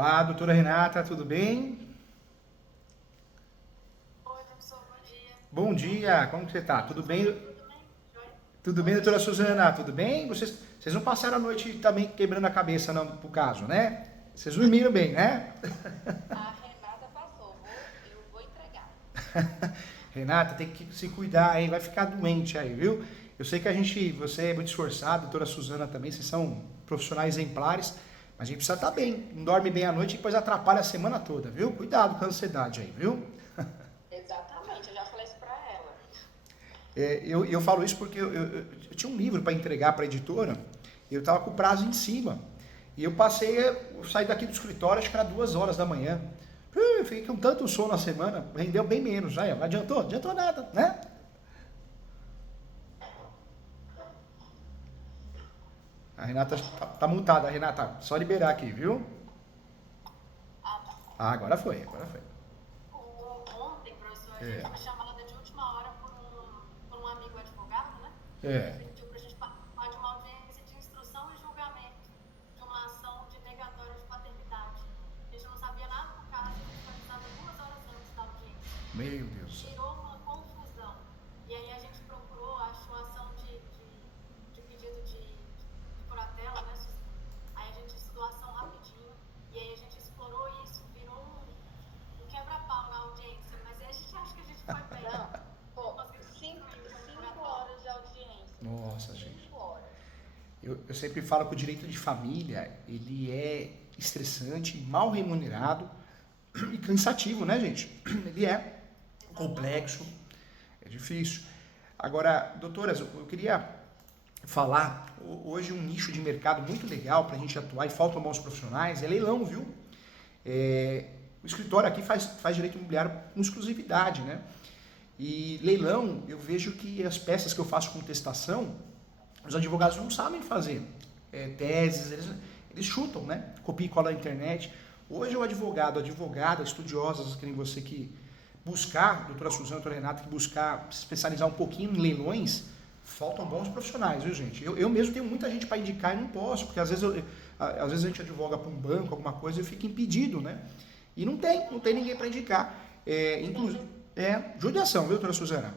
Olá, doutora Renata, tudo bem? Oi, professor, bom dia. Bom dia, como que você tá? Tudo bem? Tudo bem? Joia? Tudo bem, doutora Suzana? Tudo bem? Vocês não passaram a noite também quebrando a cabeça, não, pro caso, né? Vocês dormiram bem, né? A Renata passou, eu vou entregar. Renata, tem que se cuidar, hein? Vai ficar doente aí, viu? Eu sei que você é muito esforçado, doutora Suzana também, vocês são profissionais exemplares, mas a gente precisa estar bem. Não dorme bem à noite e depois atrapalha a semana toda, viu? Cuidado com a ansiedade aí, viu? Exatamente, eu já falei isso pra ela. Eu falo isso porque eu tinha um livro para entregar para a editora, e eu estava com o prazo em cima. E eu saí daqui do escritório, acho que era 2 horas da manhã. Eu fiquei com tanto sono na semana, rendeu bem menos. Aí, não adiantou? Adiantou nada, né? A Renata tá mutada, Renata. Só liberar aqui, viu? Ah, tá. Ah, agora foi, agora foi. Ontem, professor, a gente É, foi chamada de última hora por um amigo advogado, né? Ele é. pediu pra gente participar de uma audiência de instrução e julgamento de uma ação de negatória de paternidade. A gente não sabia nada do caso, a gente foi avisado 2 horas antes da audiência. Meu Deus. Gerou uma confusão. E aí a gente procurou, achou ação de pedido de curatela, né? Aí a gente estudou a ação rapidinho, e aí a gente explorou isso, virou um quebra-pau na audiência, mas aí a gente acha que a gente foi bem. Não, pô, conseguimos cinco horas de audiência. Nossa, gente. 5 horas. Eu sempre falo que o direito de família, ele é estressante, mal remunerado e cansativo, né, gente? Ele é complexo, é difícil. Agora, doutoras, eu queria falar hoje um nicho de mercado muito legal para a gente atuar e faltam bons profissionais, é leilão, viu? O escritório aqui faz direito imobiliário com exclusividade, né? E leilão, eu vejo que as peças que eu faço contestação, os advogados não sabem fazer teses, eles chutam, né? Copia e cola na internet. Hoje o advogado, advogada, estudiosas, que nem você que buscar, doutora Suzana, doutora Renata, que buscar se especializar um pouquinho em leilões, faltam bons profissionais, viu, gente? Eu mesmo tenho muita gente para indicar e não posso, porque às vezes a gente advoga para um banco, alguma coisa, e eu fico impedido, né? E não tem ninguém para indicar. Inclusive, judiação, viu, doutora Suzana?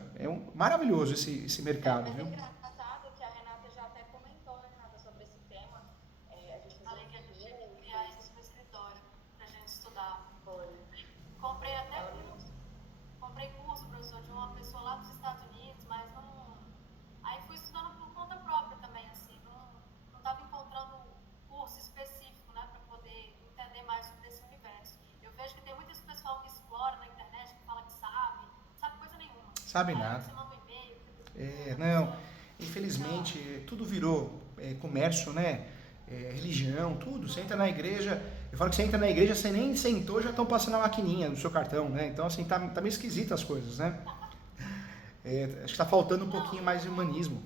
Maravilhoso esse mercado, Mas é viu? engraçado que a Renata já até comentou, né, Renata, sobre esse tema. A gente falei que a gente tinha que criar isso no escritório pra gente estudar. Foi. Comprei até curso. Comprei curso, professor, de uma pessoa lá dos Estados Unidos, mas não. Aí fui estudando por conta própria também, assim. Não estava encontrando um curso específico, né, para poder entender mais sobre esse universo. Eu vejo que tem muito esse pessoal que explora na internet, que fala que sabe coisa nenhuma. Sabe Aí nada. você manda um e-mail, Não, professor. infelizmente tudo virou comércio, né? Religião, tudo. Você entra na igreja, eu falo que você entra na igreja, você nem sentou, já estão passando a maquininha do seu cartão, né? Então, assim, tá meio esquisito as coisas, né? Acho que está faltando um Não, pouquinho mais de humanismo.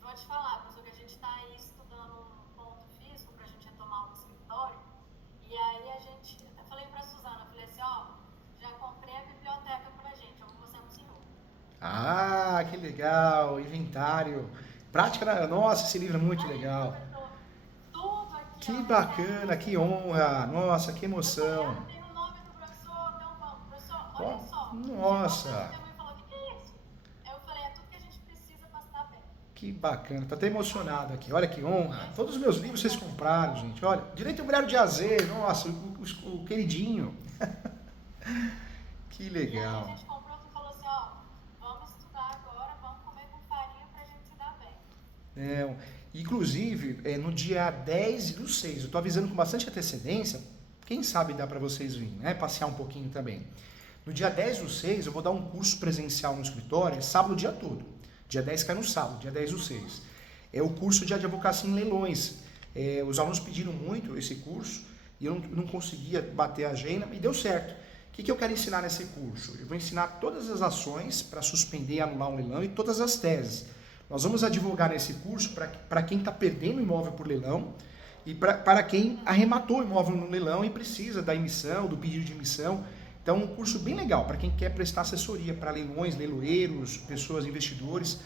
vou te falar, professor, que a gente está aí estudando um ponto físico para a gente retomar o escritório. E aí a gente, até falei para a Suzana, falei assim, ó, já comprei a biblioteca para a gente, eu vou mostrar pro senhor. Ah, que legal, inventário. Prática, nossa, esse livro é muito Aí, legal. professor, tudo aqui, Que ó, bacana, que referência. honra, nossa, que Eu falei, emoção. ah, tem o nome do professor, então vamos. Professor, olha Ó, só. Chegou pra nossa, minha mãe e falou, o que é isso? Eu falei, é tudo que a gente precisa para estar bem. que bacana, tô até emocionado aqui. Olha que honra. Esse Todos os meus livros vocês escritório. compraram, gente. Olha, Direito Imobiliário de AZ, nossa, o queridinho. Que E aí a legal. gente comprou e falou assim, ó, vamos estudar agora, vamos comer com farinha pra gente se dar bem. É, inclusive, no dia 10/6, eu tô avisando com bastante antecedência, quem sabe dá para vocês virem, né? Passear um pouquinho também. No dia 10/6, eu vou dar um curso presencial no escritório, é sábado o dia todo. Dia 10 cai no sábado, dia 10/6. É o curso de advocacia em leilões. Os alunos pediram muito esse curso e eu não conseguia bater a agenda e deu certo. O que eu quero ensinar nesse curso? Eu vou ensinar todas as ações para suspender e anular um leilão e todas as teses. Nós vamos advogar nesse curso para quem está perdendo o imóvel por leilão e para quem arrematou o imóvel no leilão e precisa da emissão, do pedido de emissão. Então, um curso bem legal para quem quer prestar assessoria para leilões, leiloeiros, pessoas, investidores.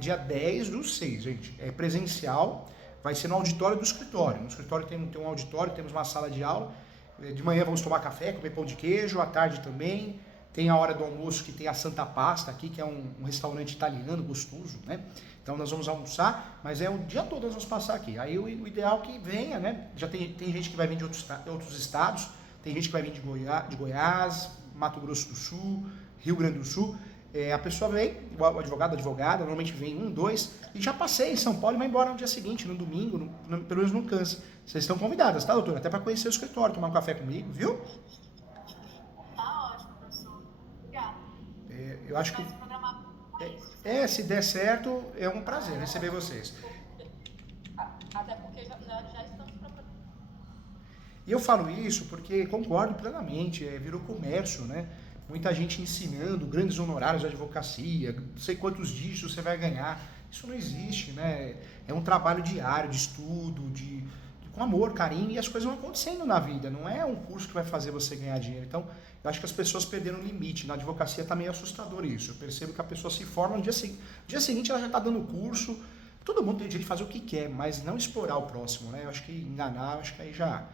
Dia 10/6, gente. É presencial. vai ser no auditório do escritório. No escritório tem um auditório, temos uma sala de aula. De manhã vamos tomar café, comer pão de queijo, à tarde também. Tem a hora do almoço que tem a Santa Pasta aqui, que é um restaurante italiano gostoso, né? Então nós vamos almoçar, mas é o dia todo nós vamos passar aqui. Aí o ideal é que venha, né? Já tem gente que vai vir de outros estados, tem gente que vai vir de Goiás, Mato Grosso do Sul, Rio Grande do Sul. A pessoa vem, o advogado, a advogada, normalmente vem 1, 2, e já passei em São Paulo e vai embora no dia seguinte, no domingo, pelo menos não cansa. Vocês estão convidadas, tá, doutora? Até para conhecer o escritório, tomar um café comigo, viu? Tá ótimo, professor. Obrigada. Eu acho que... se der certo, é um prazer receber vocês. Até porque já estamos preparando. E eu falo isso porque concordo plenamente, virou comércio, né? Muita gente ensinando grandes honorários de advocacia, não sei quantos dígitos você vai ganhar. Isso não existe, né? É um trabalho diário, de estudo, com amor, carinho, e as coisas vão acontecendo na vida. Não é um curso que vai fazer você ganhar dinheiro. Então, eu acho que as pessoas perderam o limite. Na advocacia está meio assustador isso. Eu percebo que a pessoa se forma no dia seguinte ela já está dando curso. Todo mundo tem direito de fazer o que quer, mas não explorar o próximo, né? Eu acho que enganar, acho que aí já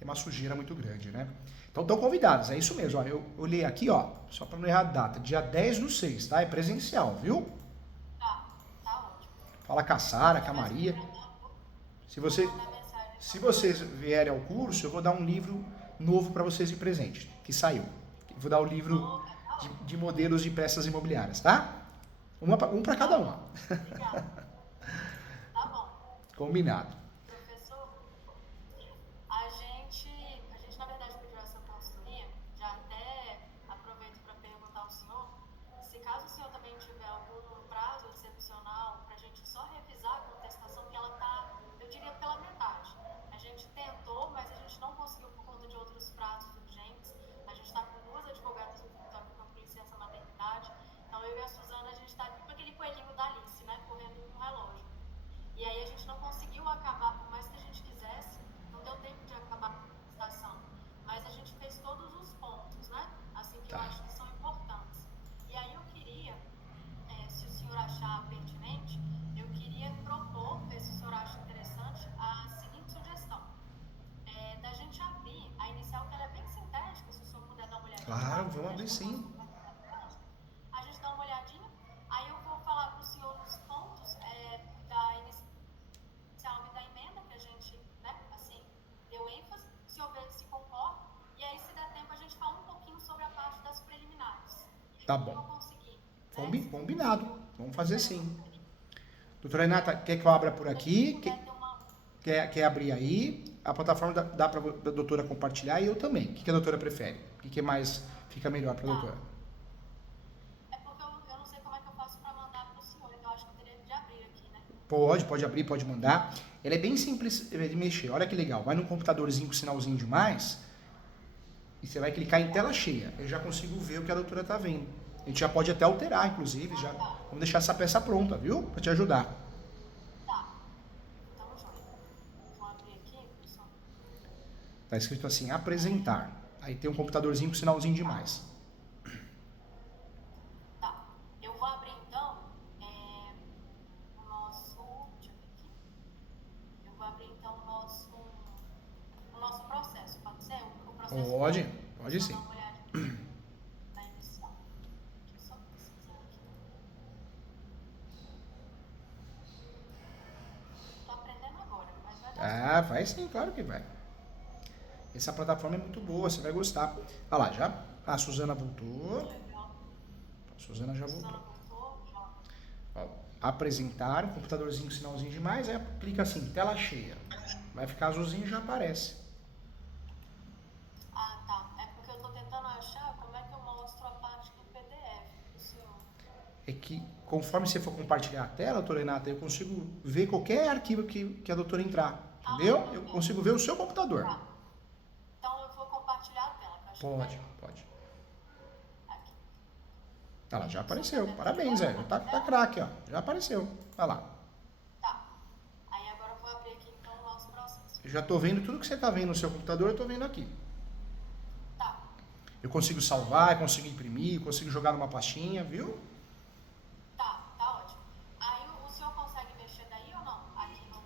é uma sujeira muito grande, né? Então estão convidados, é isso mesmo. Ó, eu olhei aqui, ó, só para não errar a data, dia 10/6, tá? É presencial, viu? Tá ótimo. Fala com a Sara, com a Maria. Se vocês vierem ao curso, eu vou dar um livro novo para vocês de presente, que saiu. Eu vou dar o livro de modelos de peças imobiliárias, tá? Um para cada uma. Obrigada. Tá bom. Combinado. Professor, a gente na verdade pediu essa consultoria, já até aproveito para perguntar ao senhor, se caso o senhor também tiver algum prazo excepcional para a gente só revisar a contestação, que ela está, eu diria, pela metade. A gente tentou, mas a gente não conseguiu por conta de outros prazos urgentes. A gente está com 2 advogadas no escritório que estão com licença maternidade. Então eu e a Suzana, a gente está tipo aquele coelhinho da Alice, né, correndo com um relógio. E aí a gente não conseguiu acabar, por mais que a gente quisesse, não deu tempo de acabar a contestação. Mas a gente fez todos os pontos, né, assim, que eu acho que são importantes. E aí eu queria, se o senhor achar pertinente, eu queria propor, ver se o senhor acha interessante, a seguinte sugestão. Da gente abrir a inicial, que ela é bem sintética, se o senhor puder dar uma olhadinha. Claro, vamos abrir sim. A gente dá uma olhadinha, aí eu vou falar para o senhor os pontos da inicial e da emenda, que a gente, né, assim, deu ênfase, o senhor vê se concorda, e aí se der tempo a gente fala um pouquinho sobre a parte das preliminares. Tá bom. Combinado, vamos fazer sim. Doutora Renata, quer que eu abra por aqui? Quer abrir aí? A plataforma dá para a doutora compartilhar e eu também. O que a doutora prefere? O que mais fica melhor para a doutora? É porque eu não sei como é que eu faço para mandar para o senhor, então eu acho que eu teria de abrir aqui, né? Pode abrir, pode mandar. Ela é bem simples de mexer. Olha que legal. Vai no computadorzinho com sinalzinho de mais e você vai clicar em tela cheia. Eu já consigo ver o que a doutora está vendo. A gente já pode até alterar, inclusive. Já. Vamos deixar essa peça pronta, viu? Para te ajudar. Tá. Então, joia. Vou abrir aqui, pessoal. Tá escrito assim, apresentar. Aí tem um computadorzinho com sinalzinho de mais. Tá. Eu vou abrir, então, o nosso... Deixa eu ver aqui. Eu vou abrir, então, o nosso processo. Pode ser? O processo... Pode sim. Dar uma olhadinha na inicial. Deixa eu só pesquisar aqui. Tô aprendendo agora, mas vai dar certo. Vai sim, claro que vai. Essa plataforma é muito boa, você vai gostar. Olha lá, já. A Suzana voltou. Legal. A Suzana já Suzana voltou. voltou? Já. Ó, apresentar, computadorzinho, sinalzinho de mais, aí clica assim, tela cheia. Vai ficar azulzinho e já aparece. Ah, tá. É porque eu tô tentando achar como é que eu mostro a parte do PDF pro senhor. É que conforme você for compartilhar a tela, doutora Renata, eu consigo ver qualquer arquivo que a doutora entrar. Entendeu? Eu consigo ver o seu computador. Tá. Então eu vou compartilhar a tela. Que eu acho que Pode. Aqui. Olha lá, já apareceu. Parabéns, Zé. Tá craque, ó. Já apareceu. Olha lá. Tá. Aí agora eu vou abrir aqui então o nosso processo. Eu já tô vendo tudo que você tá vendo no seu computador, eu tô vendo aqui. Tá. Eu consigo salvar, eu consigo imprimir, eu consigo jogar numa pastinha, viu? Tá ótimo. Aí o senhor consegue mexer daí ou não? Aqui no...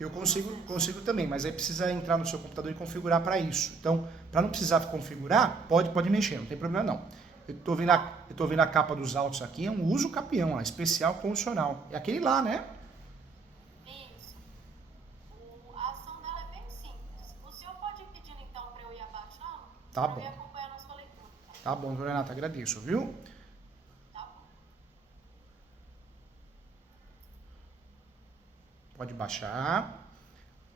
Eu consigo também, mas aí precisa entrar no seu computador e configurar para isso. Então, para não precisar configurar, pode mexer, não tem problema não. Eu tô vendo a capa dos autos aqui, é um uso capião, ó, especial condicional. É aquele lá, né? Isso. A ação dela é bem simples. O senhor pode ir pedindo então para eu ir abaixando? Tá Para bom. eu ir acompanhando a sua leitura. Tá bom, dona Renata, agradeço, viu? Tá bom. Pode baixar.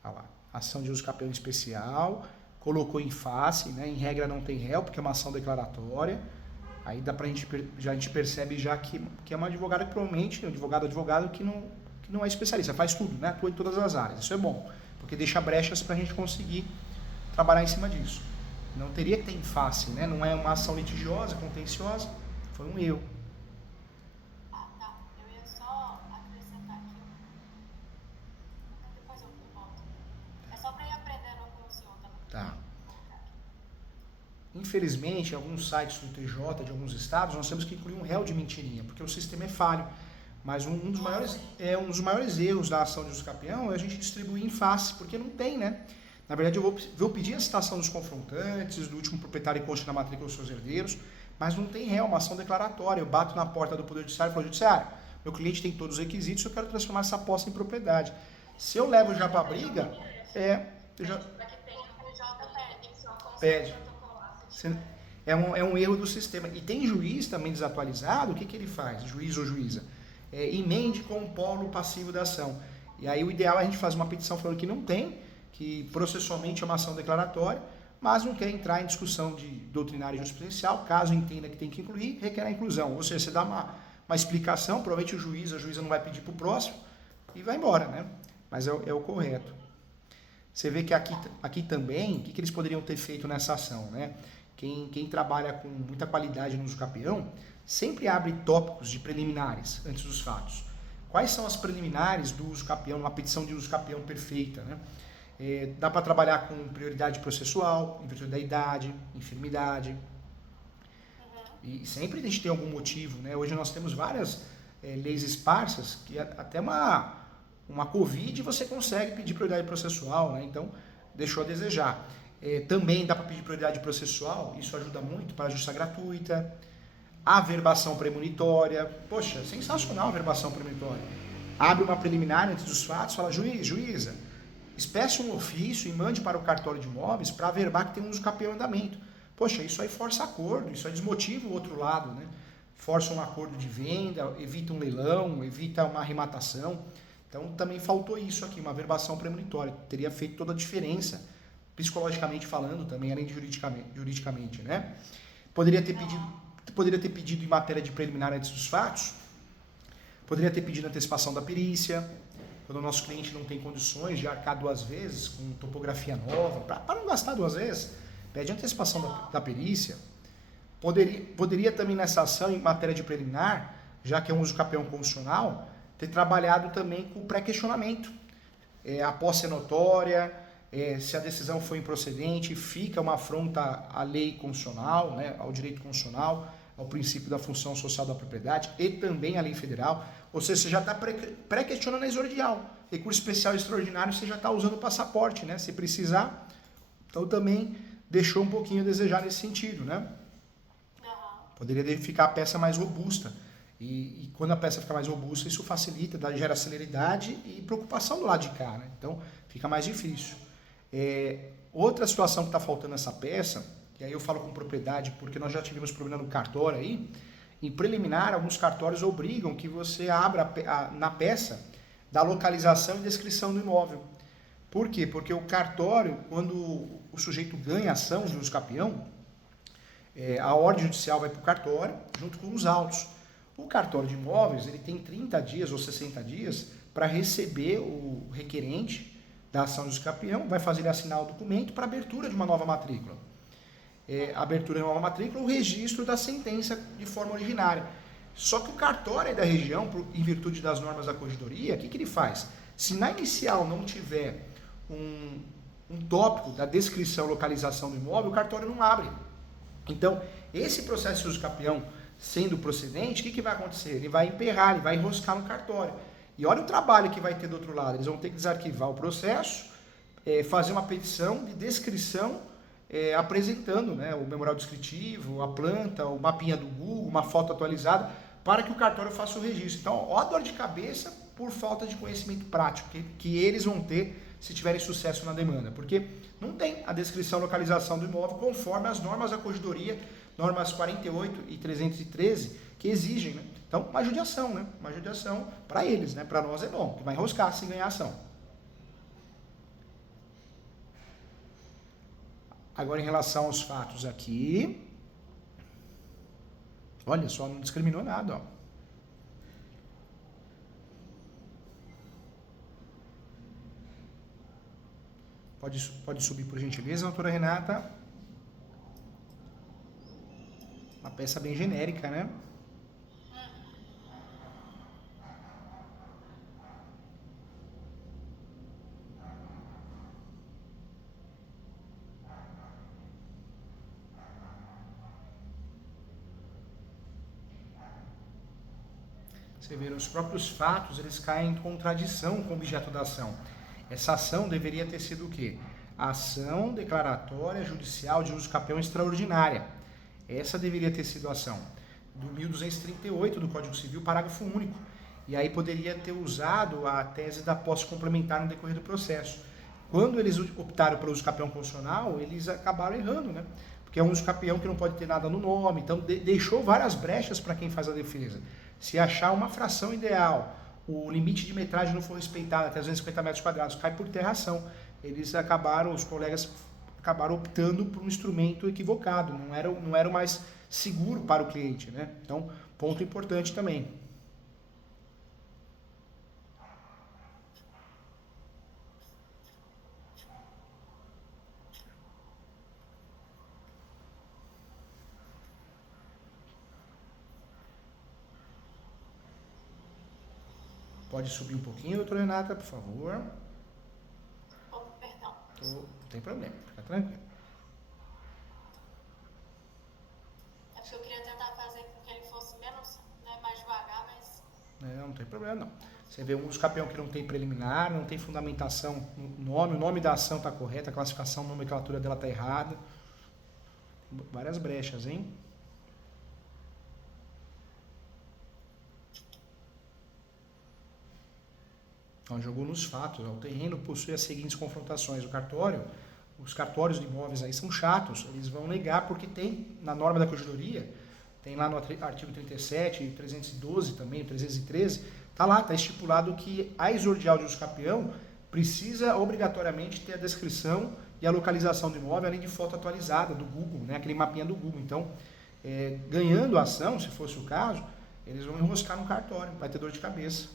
Olha lá. Ação de uso capião especial. Colocou em face, né? Em regra não tem réu, porque é uma ação declaratória. Aí dá pra a gente percebe já que é uma advogada que provavelmente, um advogado que não é especialista, faz tudo, né? Atua em todas as áreas. Isso é bom, porque deixa brechas pra gente conseguir trabalhar em cima disso. Não teria que ter em face, né? Não é uma ação litigiosa, contenciosa, foi um erro. Ah, tá. Eu ia só acrescentar aqui. Depois eu volto. É só para ir aprendendo com o senhor também. Tá. Infelizmente, em alguns sites do TJ, de alguns estados, nós temos que incluir um réu de mentirinha, porque o sistema é falho. Mas um dos maiores erros da ação de uso capião é a gente distribuir em face, porque não tem, né? Na verdade, eu vou pedir a citação dos confrontantes, do último proprietário e conste na matrícula dos seus herdeiros, mas não tem réu, uma ação declaratória. Eu bato na porta do Poder Judiciário e falo, judiciário, meu cliente tem todos os requisitos, eu quero transformar essa posse em propriedade. Se eu levo já para a briga, eu já... Para que tenha o PJ Pede. É um erro do sistema. E tem juiz também desatualizado, o que ele faz, juiz ou juíza? Emende com o polo passivo da ação. E aí o ideal é a gente fazer uma petição falando que não tem, que processualmente é uma ação declaratória, mas não quer entrar em discussão de doutrinária e jurisprudencial, caso entenda que tem que incluir, requer a inclusão. Ou seja, você dá uma explicação, provavelmente a juíza não vai pedir para o próximo e vai embora, né? Mas é o correto. Você vê que aqui também, o que eles poderiam ter feito nessa ação, né? Quem trabalha com muita qualidade no uso capião, sempre abre tópicos de preliminares antes dos fatos. Quais são as preliminares do uso capião, uma petição de uso capião perfeita, né? Dá para trabalhar com prioridade processual, em virtude da idade, enfermidade. E sempre a gente tem algum motivo, né? Hoje nós temos várias leis esparsas, que até uma Covid você consegue pedir prioridade processual, né? Então, deixou a desejar. Também dá para pedir prioridade processual, isso ajuda muito para a justiça gratuita. Averbação premonitória, poxa, sensacional a averbação premonitória. Abre uma preliminar antes dos fatos, fala, juíza, espécie um ofício e mande para o cartório de imóveis para averbar que tem um uso capião em andamento. Poxa, isso aí força acordo, isso aí desmotiva o outro lado, né? Força um acordo de venda, evita um leilão, evita uma arrematação. Então também faltou isso aqui, uma averbação premonitória. Teria feito toda a diferença, psicologicamente falando também, além de juridicamente, né? Poderia ter pedido em matéria de preliminar antes dos fatos, poderia ter pedido antecipação da perícia, quando o nosso cliente não tem condições de arcar 2 vezes com topografia nova, para não gastar 2 vezes, pede antecipação da perícia. Poderia também nessa ação, em matéria de preliminar, já que é um uso capião constitucional, ter trabalhado também com o pré-questionamento. A posse é notória, se a decisão foi improcedente, fica uma afronta à lei constitucional, né, ao direito constitucional, ao princípio da função social da propriedade e também à lei federal. Ou seja, você já está pré-questionando a exordial. Recurso especial extraordinário, você já está usando o passaporte, né? Se precisar. Então também deixou um pouquinho a desejar nesse sentido, né? Poderia ficar a peça mais robusta. E quando a peça fica mais robusta, isso facilita, gera celeridade e preocupação do lado de cá, né? Então fica mais difícil. Outra situação que está faltando nessa peça, e aí eu falo com propriedade porque nós já tivemos problema no cartório aí, em preliminar, alguns cartórios obrigam que você abra na peça da localização e descrição do imóvel. Por quê? Porque o cartório, quando o sujeito ganha ação de uso capião, a ordem judicial vai para o cartório junto com os autos. O cartório de imóveis ele tem 30 dias ou 60 dias para receber o requerente da ação de uso capião, vai fazer ele assinar o documento para abertura de uma nova matrícula. Abertura de uma nova matrícula, o registro da sentença de forma originária. Só que o cartório é da região, em virtude das normas da corregedoria, o que ele faz? Se na inicial não tiver um tópico da descrição, localização do imóvel, o cartório não abre. Então, esse processo de uso capião sendo procedente, o que vai acontecer? Ele vai emperrar, ele vai enroscar no cartório. E olha o trabalho que vai ter do outro lado. Eles vão ter que desarquivar o processo, fazer uma petição de descrição, apresentando, né, o memorial descritivo, a planta, o mapinha do Google, uma foto atualizada, para que o cartório faça o registro. Então, ó a dor de cabeça por falta de conhecimento prático que eles vão ter se tiverem sucesso na demanda. Porque não tem a descrição e localização do imóvel conforme as normas da corregedoria, normas 48 e 313, que exigem, né? Então, uma judiação, né? Uma judiação para eles, né? Para nós é bom, que vai enroscar se ganhar ação. Agora, em relação aos fatos aqui, olha só, não discriminou nada, ó. Pode subir, por gentileza, doutora Renata. Uma peça bem genérica, né? Você vê, os próprios fatos, eles caem em contradição com o objeto da ação. Essa ação deveria ter sido o quê? Ação declaratória judicial de uso capião extraordinária. Essa deveria ter sido a ação. Do 1238 do Código Civil, parágrafo único. E aí poderia ter usado a tese da posse complementar no decorrer do processo. Quando eles optaram pelo uso capião constitucional, eles acabaram errando, né? Porque é um uso capião que não pode ter nada no nome, então deixou várias brechas para quem faz a defesa. Se achar uma fração ideal, o limite de metragem não for respeitado, até 250 metros quadrados, cai por terração. Os colegas acabaram optando por um instrumento equivocado, não era o mais seguro para o cliente, né? Então, ponto importante também. Pode subir um pouquinho, doutora Renata, por favor. Perdão. Não tem problema, fica tranquilo. É porque eu queria tentar fazer com que ele fosse menos, né, mais devagar, mas... Não tem problema não. Você vê um uso capião que não tem preliminar, não tem fundamentação no nome, o nome da ação está correto, a classificação, a nomenclatura dela está errada. Várias brechas, hein? Então, jogou nos fatos. O terreno possui as seguintes confrontações. Os cartórios de imóveis aí são chatos. Eles vão negar porque tem, na norma da corregedoria, tem lá no artigo 37, 312 também, 313, está estipulado que a exordial de uso capião precisa obrigatoriamente ter a descrição e a localização do imóvel, além de foto atualizada do Google, né, aquele mapinha do Google. Então, ganhando a ação, se fosse o caso, eles vão enroscar no cartório, vai ter dor de cabeça.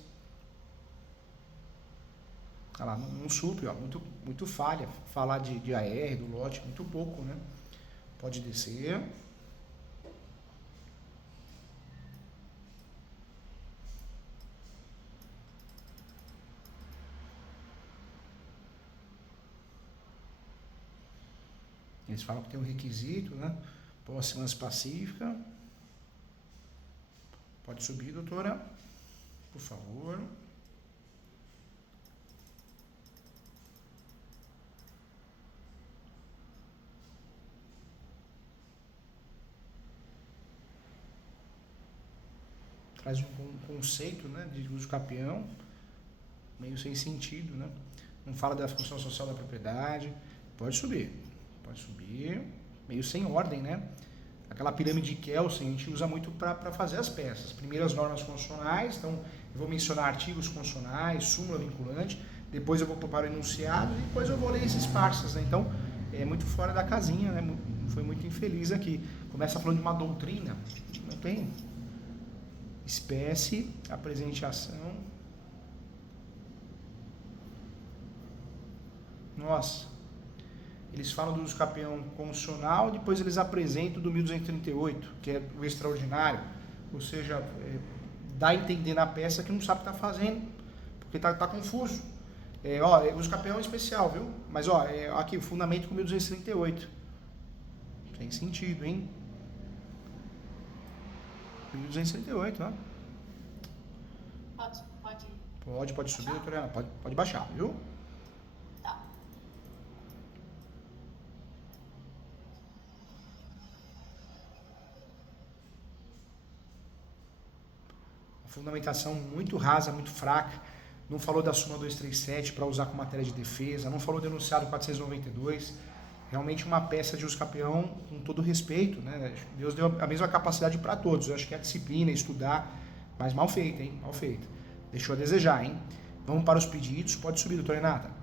Olha lá, não supre, ó, muito falha. Falar de AR, do lote, muito pouco, né? Pode descer. Eles falam que tem um requisito, né? Posse pacífica. Pode subir, doutora, por favor. Traz um conceito, né, de uso capião, meio sem sentido, né? Não fala da função social da propriedade. Pode subir, meio sem ordem, né? Aquela pirâmide de Kelsen a gente usa muito para fazer as peças. Primeiro as normas constitucionais, então eu vou mencionar artigos constitucionais, súmula vinculante, depois eu vou para o enunciado e depois eu vou ler esses parças, né? Então é muito fora da casinha, né? Foi muito infeliz aqui. Começa falando de uma doutrina, não tem... Espécie, apresente ação. Nossa. Eles falam do uso capião constitucional, depois eles apresentam do 1238, que é o extraordinário. Ou seja, dá a entender na peça que não sabe o que está fazendo, porque tá confuso. Uso capião é especial, viu? Mas, aqui, o fundamento com 1238. Tem sentido, hein? 1238, ó. Pode ir. Pode subir, doutora Renata. Pode baixar, viu? Tá. Uma fundamentação muito rasa, muito fraca. Não falou da súmula 237 para usar como matéria de defesa. Não falou do enunciado 492. Realmente uma peça de uso campeão com todo respeito, né? Deus deu a mesma capacidade para todos. Eu acho que é a disciplina, estudar, mas mal feita, hein? Mal feita. Deixou a desejar, hein? Vamos para os pedidos. Pode subir, doutora Renata.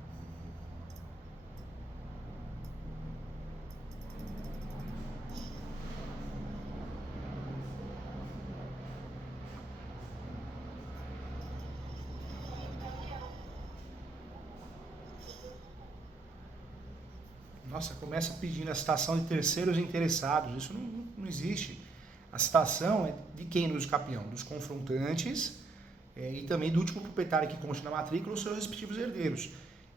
Nossa, começa pedindo a citação de terceiros interessados. Isso não existe. A citação é de quem no uso campeão? Dos confrontantes e também do último proprietário que consta na matrícula os seus respectivos herdeiros.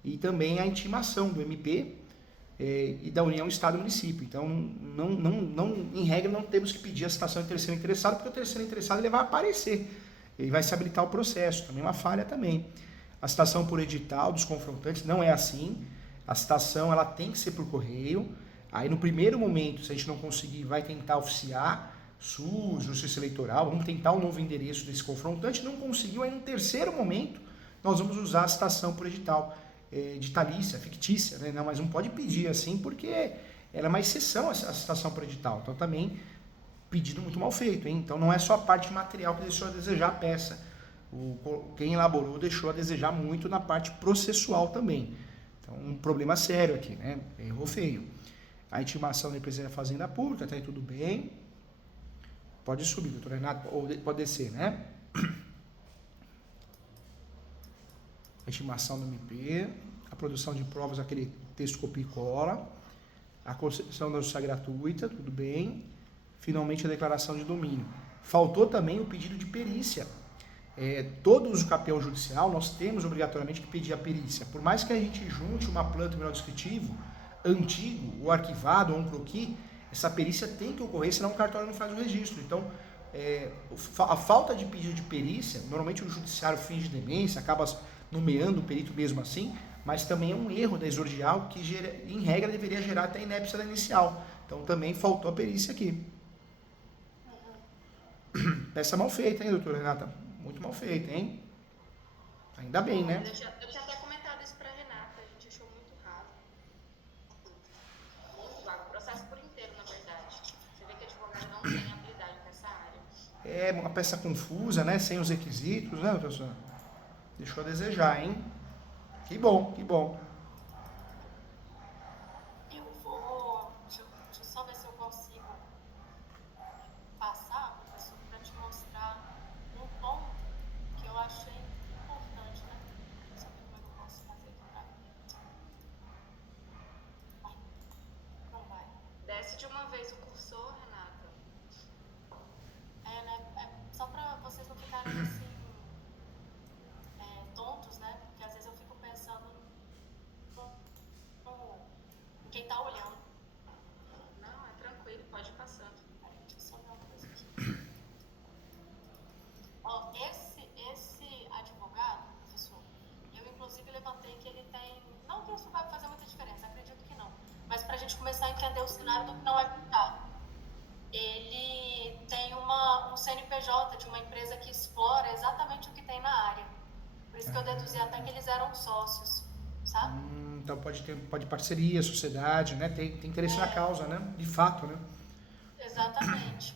E também a intimação do MP e da União Estado-Município. Então, em regra, não temos que pedir a citação de terceiro interessado, porque o terceiro interessado ele vai aparecer. Ele vai se habilitar o processo. Também uma falha também. A citação por edital dos confrontantes não é assim. A citação ela tem que ser por correio. Aí no primeiro momento, se a gente não conseguir, vai tentar oficiar SUS, Justiça Eleitoral, vamos tentar um novo endereço desse confrontante. Não conseguiu, aí no terceiro momento, nós vamos usar a citação por edital ditalícia, fictícia, né? Não, mas não pode pedir assim, porque ela é uma exceção a citação por edital. Então também pedido muito mal feito, hein? Então não é só a parte material que deixou a desejar a peça. Quem elaborou deixou a desejar muito na parte processual também. Então, um problema sério aqui, né? Errou feio. A intimação da empresa da Fazenda Pública, tá aí tudo bem. Pode subir, doutor Renato, ou pode descer, né? A intimação do MP, a produção de provas, aquele texto copia e cola, a concessão da justiça gratuita, tudo bem. Finalmente, a declaração de domínio. Faltou também o pedido de perícia. Todo uso campeão judicial, nós temos obrigatoriamente que pedir a perícia. Por mais que a gente junte uma planta mineral descritivo antigo, ou arquivado, ou um croquis, essa perícia tem que ocorrer, senão o cartório não faz o registro. Então, a falta de pedido de perícia, normalmente o judiciário finge demência, acaba nomeando o perito mesmo assim, mas também é um erro da exordial que, em regra, deveria gerar até a inépcia da inicial. Então, também faltou a perícia aqui. Peça mal feita, hein, doutora Renata? Muito mal feita, hein? Ainda bem, né? Eu tinha até comentado isso pra Renata, a gente achou muito raso. Muito vago. O processo por inteiro, na verdade. Você vê que advogado não tem habilidade nessa área. É uma peça confusa, né? Sem os requisitos, né, professor? Deixou a desejar, hein? Que bom, que bom. Eu vou... Deixa eu só ver se eu consigo passar, professor, para te mostrar um ponto que eu achei importante, né? Deixa eu ver como é que eu posso fazer aqui pra... Vai. Não vai. Desce de uma vez o cursor, Renata. Né? Só para vocês não ficarem assim... tontos, né? Porque às vezes eu fico pensando em quem tá olhando. Não, é tranquilo, pode ir passando. Deixa eu só ver uma coisa aqui. Ó, esse advogado, professor, eu inclusive levantei que ele tem... Não que isso vai fazer muita diferença, acredito que não. Mas pra gente começar a entender o cenário do que não é pintado. Ele tem um CNPJ de uma empresa que explora exatamente o que tem na área. Por isso que eu deduzi até que eles eram sócios, sabe? Então pode parceria, sociedade, né? Tem interesse na causa, né? De fato, né? Exatamente.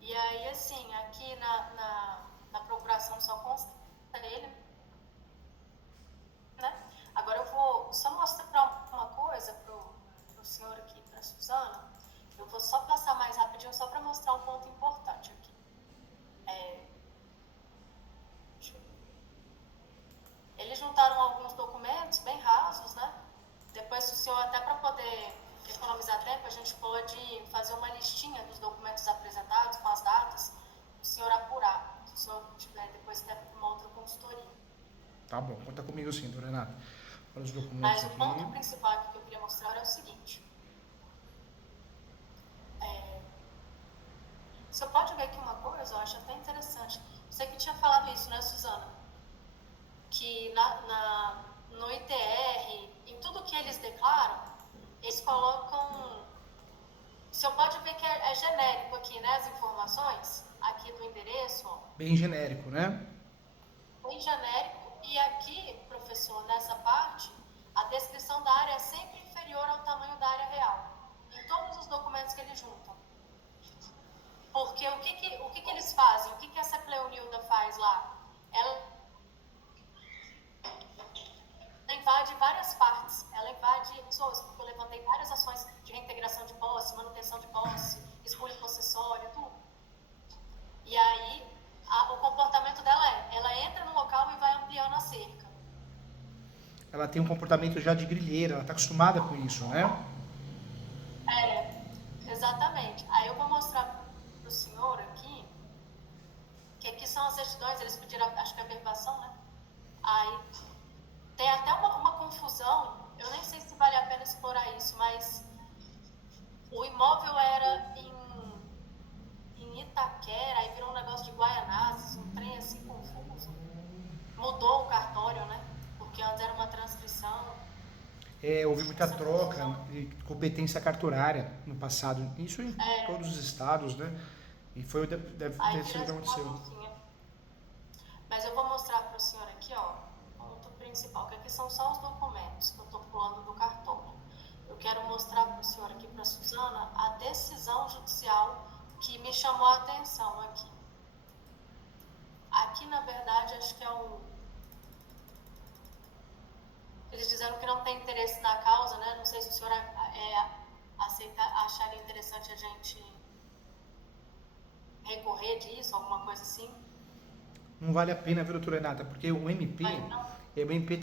E aí, assim, aqui na procuração só consta ele, né? Agora eu vou só mostrar uma coisa pro senhor aqui, pra Suzana. Eu vou só passar mais rapidinho, só para mostrar um ponto importante aqui. Eles juntaram alguns documentos bem rasos, né? Depois, o senhor, até para poder economizar tempo, a gente pode fazer uma listinha dos documentos apresentados com as datas, o senhor apurar, se o senhor tiver depois tempo com uma outra consultoria. Tá bom, conta comigo sim, dona Renata. Para os documentos. Mas o ponto principal aqui que eu queria mostrar é o seguinte. O senhor pode ver aqui uma coisa, eu acho até interessante. Você que tinha falado isso, né, Suzana? que no ITR, em tudo que eles declaram, eles colocam... O senhor pode ver que é genérico aqui, né, as informações, aqui do endereço. Ó. Bem genérico, né? Bem genérico. E aqui, professor, nessa parte, a descrição da área é sempre inferior ao tamanho da área real, em todos os documentos que eles juntam. Porque o que eles fazem? O que essa Cleonilda faz lá? Ela invade várias partes, ela invade pessoas, porque eu levantei várias ações de reintegração de posse, manutenção de posse, expurgo possessório, tudo. E aí, o comportamento dela ela entra no local e vai ampliando a cerca. Ela tem um comportamento já de grilheira, ela está acostumada com isso, né? Exatamente. Aí eu vou mostrar para o senhor aqui, que aqui são as certidões, eles pediram, acho que a averbação, né? Aí tem até uma confusão, eu nem sei se vale a pena explorar isso, mas o imóvel era em Itaquera, aí virou um negócio de Guaianazes, um trem assim confuso. Mudou o cartório, né? Porque antes era uma transcrição. Houve muita troca de competência cartorária no passado, isso em todos os estados, né? E deve ter sido o que aconteceu. Mas eu vou mostrar para o senhor aqui, ó, o ponto principal, que aqui são só os documentos que eu estou pulando do cartório. Eu quero mostrar para o senhor aqui, para a Suzana, a decisão judicial que me chamou a atenção aqui. Aqui, na verdade, acho que é eles disseram que não tem interesse na causa, né? Não sei se o senhor acharia interessante a gente recorrer disso, alguma coisa assim. Não vale a pena, viu, doutora Renata? Porque o MP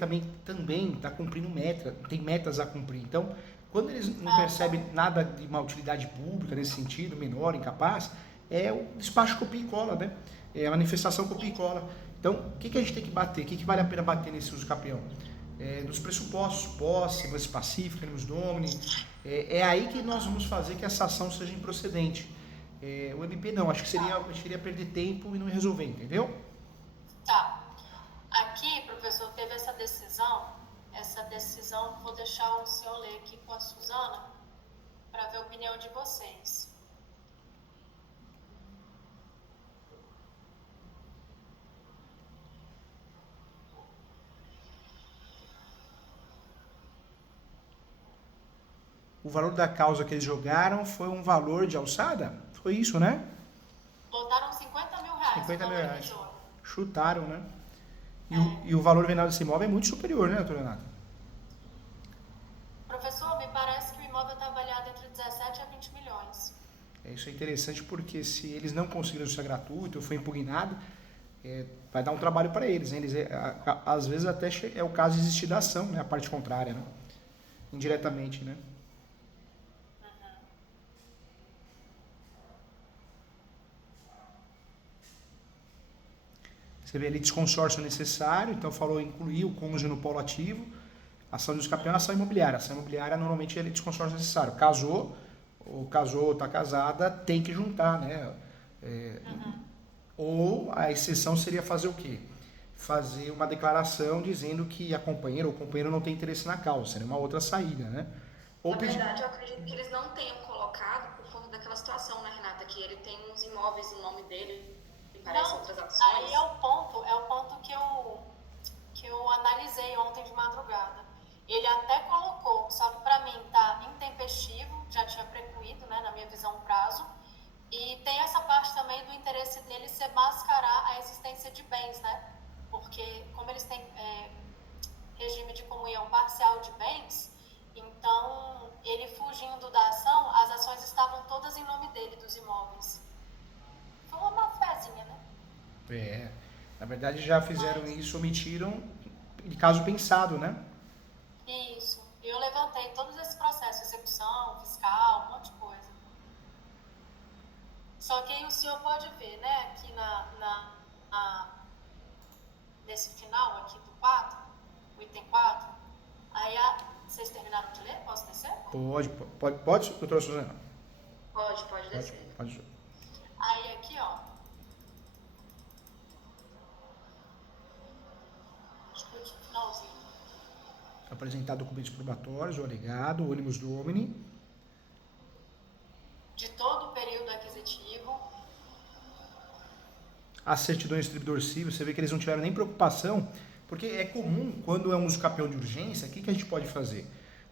também está cumprindo meta, tem metas a cumprir. Então, quando eles não percebem nada de uma utilidade pública nesse sentido, menor, incapaz, é o despacho copia e cola, né? É a manifestação copia e cola. Então, o que a gente tem que bater? O que vale a pena bater nesse uso capião? Dos pressupostos, posse, mas pacífica, animus domini. É aí que nós vamos fazer que essa ação seja improcedente. O MP não, acho que seria perder tempo e não resolver, entendeu? Tá. Aqui, professor, teve essa decisão, vou deixar o senhor ler aqui com a Suzana, para ver a opinião de vocês. O valor da causa que eles jogaram foi um valor de alçada? Foi isso, né? Botaram 50 mil reais. 50 mil reais. Chutaram, né? E o valor venal desse imóvel é muito superior, né, doutora Renata? Professor, me parece que o imóvel está avaliado entre 17 a 20 milhões. Isso é interessante porque se eles não conseguiram justiça gratuita ou foi impugnado, vai dar um trabalho para eles, né? Às vezes até é o caso de existir da ação, né? A parte contrária, né? Indiretamente, né? Você vê ali desconsórcio necessário, então falou incluir o cônjuge no polo ativo, ação de usucapião, ação imobiliária. Ação imobiliária normalmente é desconsórcio necessário. Casou, está casada, tem que juntar, né? Ou a exceção seria fazer o quê? Fazer uma declaração dizendo que a companheira ou o companheiro não tem interesse na causa, seria uma outra saída, né? Na verdade, eu acredito que eles não tenham colocado por conta daquela situação, né, Renata? Que ele tem uns imóveis no nome dele, parece outras ações. Aí é o ponto que eu analisei ontem de madrugada. Ele até colocou, só que para mim tá intempestivo, já tinha precluído, né, na minha visão, o prazo. E tem essa parte também do interesse dele ser mascarar a existência de bens, né? Porque como eles têm regime de comunhão parcial de bens, então ele fugindo da ação, as ações estavam todas em nome dele, dos imóveis. Foi uma má-fézinha, né? Na verdade já fizeram isso, omitiram de caso pensado, né? Isso. Eu levantei todos esses processos, execução, fiscal, um monte de coisa. Só que aí o senhor pode ver, né, aqui nesse final aqui do 4, o item 4, aí vocês terminaram de ler? Posso descer? Pode, doutora Suzana? Pode descer. Pode. Aí aqui, ó, apresentar documentos probatórios, o alegado, o animus domini. De todo o período aquisitivo. As certidões de distribuidor civil, você vê que eles não tiveram nem preocupação, porque é comum, quando é um uso capião de urgência, o que a gente pode fazer?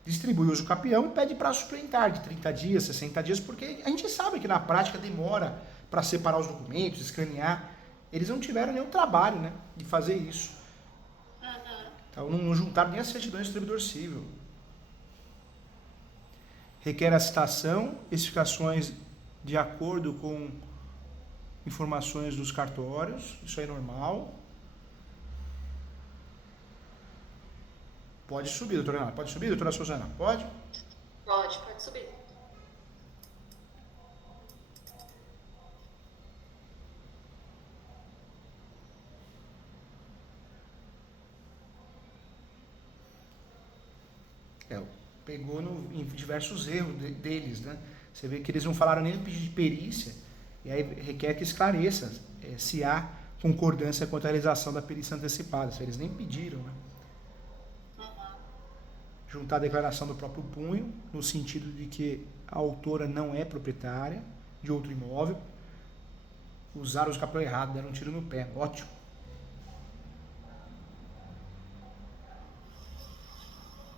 Distribui o uso capião e pede prazo suplementar de 30 dias, 60 dias, porque a gente sabe que na prática demora para separar os documentos, escanear. Eles não tiveram nenhum trabalho, né, de fazer isso. Então não juntaram nem as certidões de distribuidor civil. Requer a citação, especificações de acordo com informações dos cartórios, isso é normal. Pode subir, doutora Ana. Pode subir, doutora Suzana? Pode? Pode subir. Pegou em diversos erros deles, né? Você vê que eles não falaram nem do pedido de perícia, e aí requer que esclareça se há concordância quanto à realização da perícia antecipada, se eles nem pediram, né? Juntar a declaração do próprio punho, no sentido de que a autora não é proprietária de outro imóvel, usaram os capel errado, deram um tiro no pé, ótimo.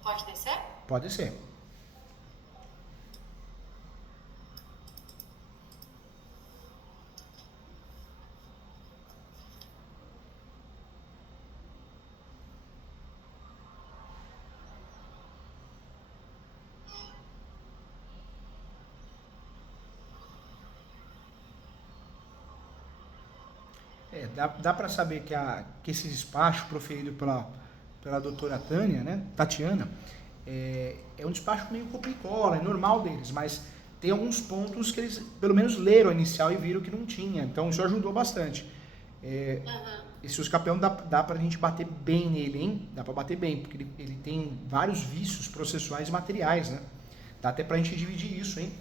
Pode descer? Pode ser. Dá para saber que esse despacho proferido pela doutora Tânia, né, Tatiana, é um despacho meio copicola, é normal deles, mas tem alguns pontos que eles pelo menos leram a inicial e viram que não tinha, então isso ajudou bastante. Esse uso capião dá pra gente bater bem nele, hein? Dá pra bater bem, porque ele tem vários vícios processuais e materiais, né? Dá até pra gente dividir isso, hein?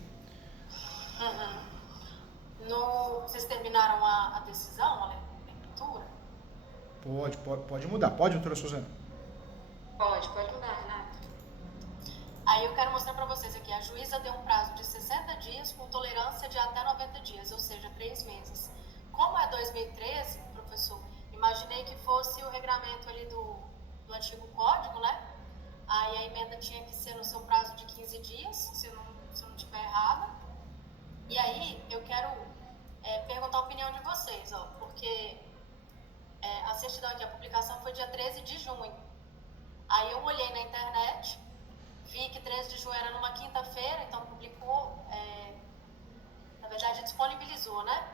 Vocês terminaram a decisão, a leitura? Pode mudar. Pode, doutora Suzana? Pode mudar, Renata. Aí eu quero mostrar para vocês aqui, a juíza deu um prazo de 60 dias com tolerância de até 90 dias, ou seja, 3 meses. Como é 2013, professor, imaginei que fosse o regramento ali do antigo código, né? Aí a emenda tinha que ser no seu prazo de 15 dias, se eu não estiver errada. E aí eu quero perguntar a opinião de vocês, ó, porque a certidão aqui, a publicação foi dia 13 de junho. Aí eu olhei na internet, vi que 13 de junho era numa quinta-feira, então publicou, na verdade disponibilizou, né?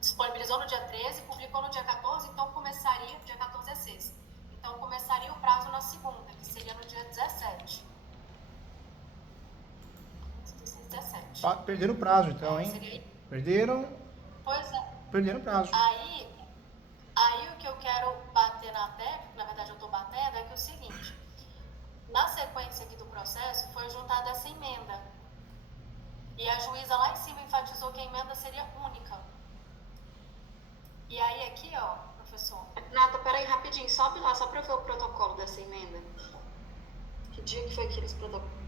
Disponibilizou no dia 13, publicou no dia 14, então começaria, dia 14 é sexta. Então começaria o prazo na segunda, que seria no dia 17. 17. Perderam o prazo, então, hein? Seria... Perderam? Pois é. Perderam o prazo. Aí o que eu quero bater na tecla, na verdade eu estou batendo, é que é o seguinte, na sequência aqui do processo foi juntada essa emenda. E a juíza lá em cima enfatizou que a emenda seria única. E aí aqui, ó, professor... Nata, peraí, rapidinho, sobe lá só para eu ver o protocolo dessa emenda. Que dia que foi que eles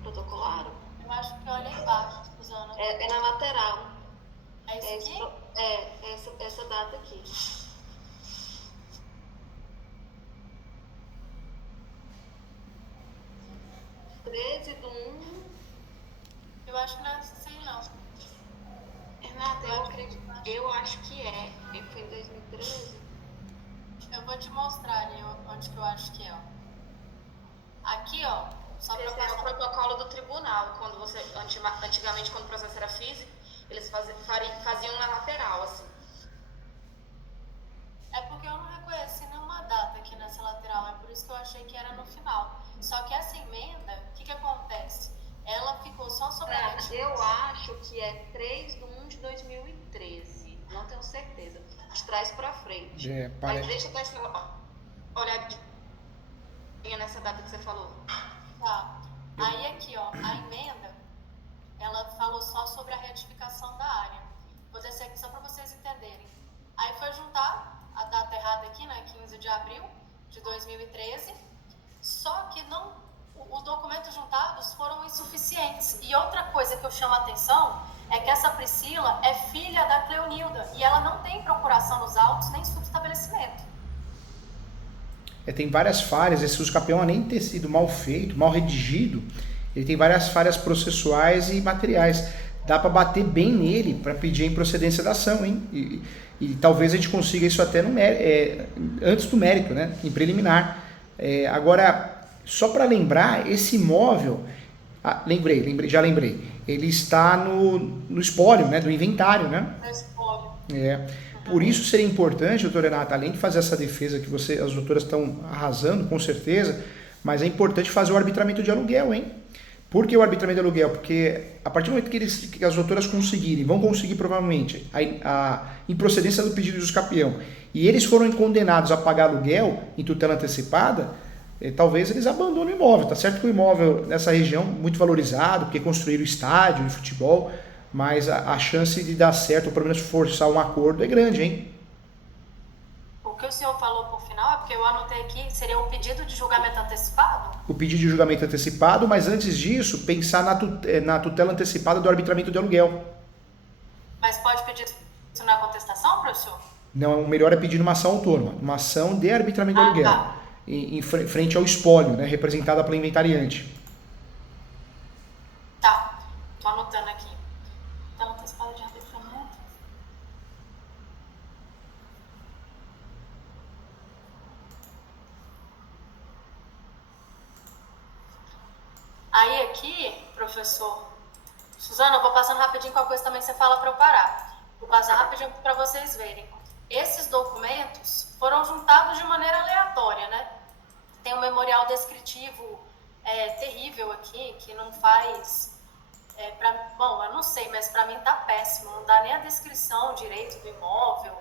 protocolaram? Eu acho que olha aí embaixo, Suzana. É na lateral. É isso aqui? Essa data aqui. 13/1. Eu acho que não é assim, não. Renata, eu acho que é. Foi em 2013. Eu vou te mostrar ali onde que eu acho que é, ó. Aqui, ó. Só Esse é o protocolo do tribunal. Quando você, antigamente, quando o processo era físico, eles faziam na lateral, assim. É porque eu não reconheci nenhuma data aqui nessa lateral, é por isso que eu achei que era no final. Só que essa emenda, o que acontece? Ela ficou só sobre a retificação. Eu acho que é 3/1/2013. Não tenho certeza. De trás pra frente. Mas deixa eu dar essa olhadinha nessa data que você falou. Tá. Aí aqui, ó, a emenda, ela falou só sobre a retificação da área. Vou descer aqui só para vocês entenderem. Aí foi juntar a data errada aqui, né, 15 de abril, de 2013, só que não, os documentos juntados foram insuficientes. E outra coisa que eu chamo a atenção é que essa Priscila é filha da Cleonilda e ela não tem procuração nos autos nem subestabelecimento. Tem várias falhas, esse uso capião, além de ter sido mal feito, mal redigido, ele tem várias falhas processuais e materiais. Dá para bater bem nele para pedir a improcedência da ação, hein? E talvez a gente consiga isso até antes do mérito, né? Em preliminar. Agora, só para lembrar, esse imóvel, já lembrei, ele está no espólio, né? Do inventário, né? No espólio. Por isso seria importante, doutora Renata, além de fazer essa defesa que as doutoras estão arrasando, com certeza, mas é importante fazer o arbitramento de aluguel, hein? Por que o arbitramento de aluguel? Porque a partir do momento que as doutoras vão conseguir provavelmente a improcedência do pedido de jus capião, e eles foram condenados a pagar aluguel em tutela antecipada, talvez eles abandonem o imóvel. Tá certo que o imóvel nessa região é muito valorizado, porque construíram estádio de futebol, mas a chance de dar certo, ou pelo menos forçar um acordo, é grande, hein? O que o senhor falou por final é porque eu anotei aqui, seria um pedido de julgamento antecipado? O pedido de julgamento antecipado, mas antes disso, pensar na tutela antecipada do arbitramento de aluguel. Mas pode pedir isso na contestação, professor? Não, o melhor é pedir uma ação autônoma, uma ação de arbitramento de aluguel, tá. em frente ao espólio, né, representada pela inventariante. Tá, tô anotando aqui. Tutela antecipada de arbitramento. Aí aqui, professor, Suzana, eu vou passando rapidinho com a coisa também que você fala para eu parar. Vou passar rapidinho para vocês verem. Esses documentos foram juntados de maneira aleatória, né? Tem um memorial descritivo terrível aqui, que não faz... bom, eu não sei, mas para mim tá péssimo. Não dá nem a descrição direito do imóvel.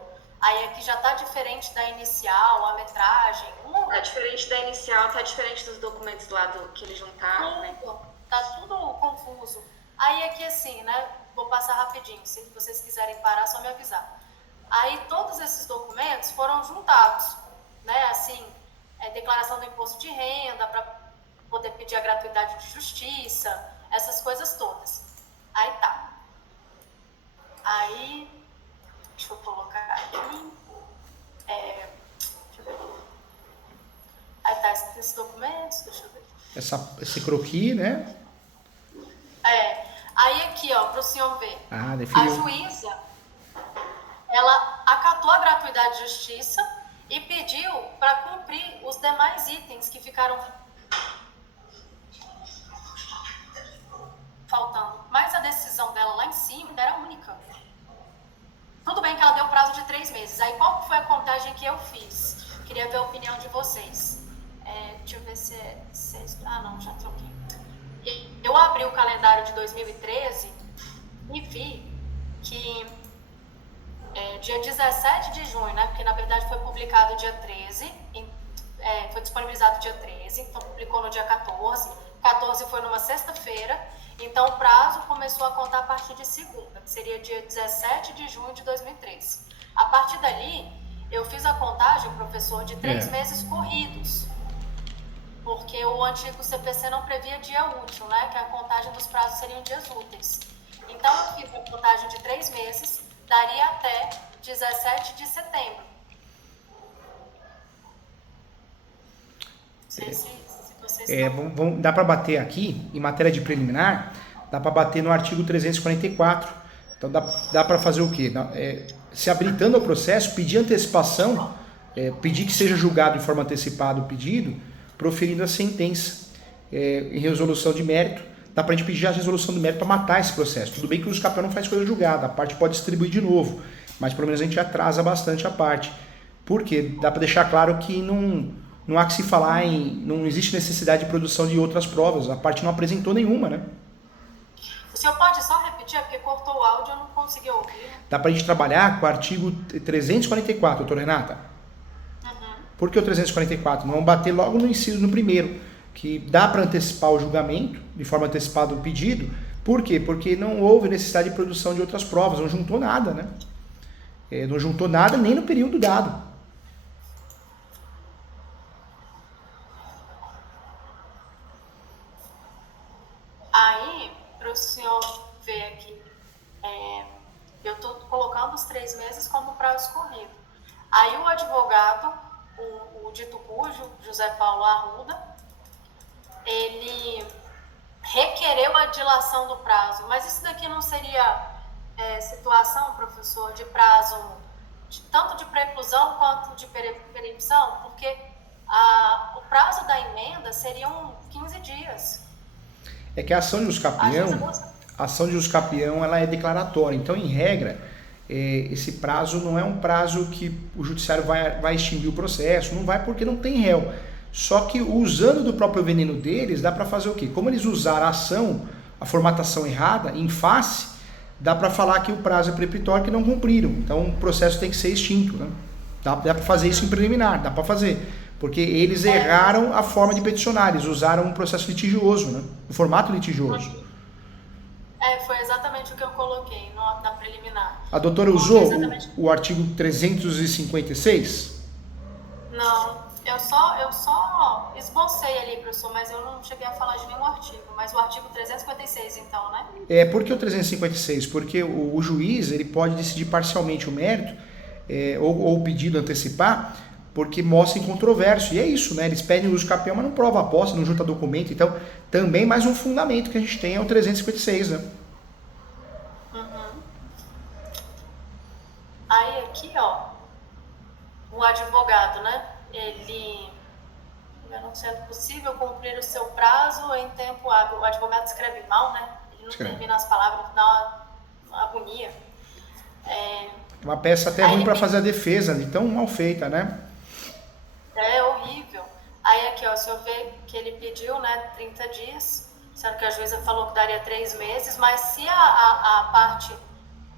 Aí aqui já tá diferente da inicial, a metragem. Tá diferente da inicial, tá diferente dos documentos lá que eles juntaram, né? Tá tudo confuso. Aí aqui assim, né? Vou passar rapidinho, se vocês quiserem parar, só me avisar. Aí todos esses documentos foram juntados, né? Assim, declaração do imposto de renda, para poder pedir a gratuidade de justiça, essas coisas todas. Aí tá. Aí, deixa eu colocar aqui. Deixa eu ver. Aí tá esses documentos, deixa eu ver. Esse croquis, né? Aí aqui, ó, para o senhor ver. Definiu. A juíza, ela acatou a gratuidade de justiça e pediu para cumprir os demais itens que ficaram faltando. Mas a decisão dela lá em cima era única. Tudo bem que ela deu prazo de 3 meses. Aí qual foi a contagem que eu fiz? Queria ver a opinião de vocês. Deixa eu ver se é... não, já troquei. Eu abri o calendário de 2013 e vi que dia 17 de junho, né? Porque na verdade foi publicado dia 13, foi disponibilizado dia 13, então publicou no dia 14. 14 foi numa sexta-feira, então o prazo começou a contar a partir de segunda, que seria dia 17 de junho de 2013. A partir dali, eu fiz a contagem, professor, de 3 meses corridos. Porque o antigo CPC não previa dia útil, né? Que a contagem dos prazos seriam dias úteis. Então, eu fiz a contagem de 3 meses, daria até 17 de setembro. Não sei se vocês estão... Dá para bater aqui, em matéria de preliminar, dá para bater no artigo 344. Então, dá para fazer o quê? Se habilitando ao processo, pedir antecipação, pedir que seja julgado de forma antecipada o pedido, proferindo a sentença em resolução de mérito. Dá para a gente pedir a resolução do mérito para matar esse processo. Tudo bem que o jus capião não faz coisa julgada, a parte pode distribuir de novo, mas pelo menos a gente atrasa bastante a parte. Por quê? Dá para deixar claro que não há que se falar não existe necessidade de produção de outras provas, a parte não apresentou nenhuma, né? O senhor pode só repetir, porque cortou o áudio e eu não consegui ouvir. Dá para a gente trabalhar com o artigo 344, doutora Renata. Por que o 344? Não vamos bater logo no inciso, no primeiro, que dá para antecipar o julgamento, de forma antecipada o pedido. Por quê? Porque não houve necessidade de produção de outras provas, não juntou nada, né? Não juntou nada nem no período dado. dos 3 meses como prazo corrido. Aí o advogado, o dito cujo, José Paulo Arruda, ele requereu a dilação do prazo. Mas isso daqui não seria situação, professor, de prazo tanto de preclusão quanto de perempção? Porque o prazo da emenda seriam 15 dias. É que a ação de usucapião, ela é declaratória. Então, em regra, esse prazo não é um prazo que o judiciário vai extinguir o processo. Não vai porque não tem réu. Só que usando do próprio veneno deles, dá para fazer o quê? Como eles usaram a formatação errada, em face, dá para falar que o prazo é preemptório que não cumpriram. Então, o processo tem que ser extinto. Né? Dá para fazer isso em preliminar, dá para fazer. Porque eles erraram a forma de peticionar, eles usaram um processo litigioso, né? Um formato litigioso. Foi exatamente o que eu coloquei na preliminar. A doutora usou o artigo 356? Não, eu só esbocei ali, professor, mas eu não cheguei a falar de nenhum artigo. Mas o artigo 356, então, né? Por que o 356? Porque o juiz ele pode decidir parcialmente o mérito ou o pedido antecipar, porque mostra incontroverso. E é isso, né? Eles pedem o usucapião, mas não prova a posse, não junta documento. Então, também mais um fundamento que a gente tem é o 356, né? Aí aqui, ó, o advogado, né? Ele, não sendo possível cumprir o seu prazo em tempo hábil. O advogado escreve mal, né? Ele não termina as palavras, dá uma agonia. Uma peça até ruim para fazer a defesa, de tão mal feita, né? É horrível. Aí aqui, ó, o senhor vê que ele pediu, né, 30 dias, sendo que a juíza falou que daria 3 meses, mas se a parte,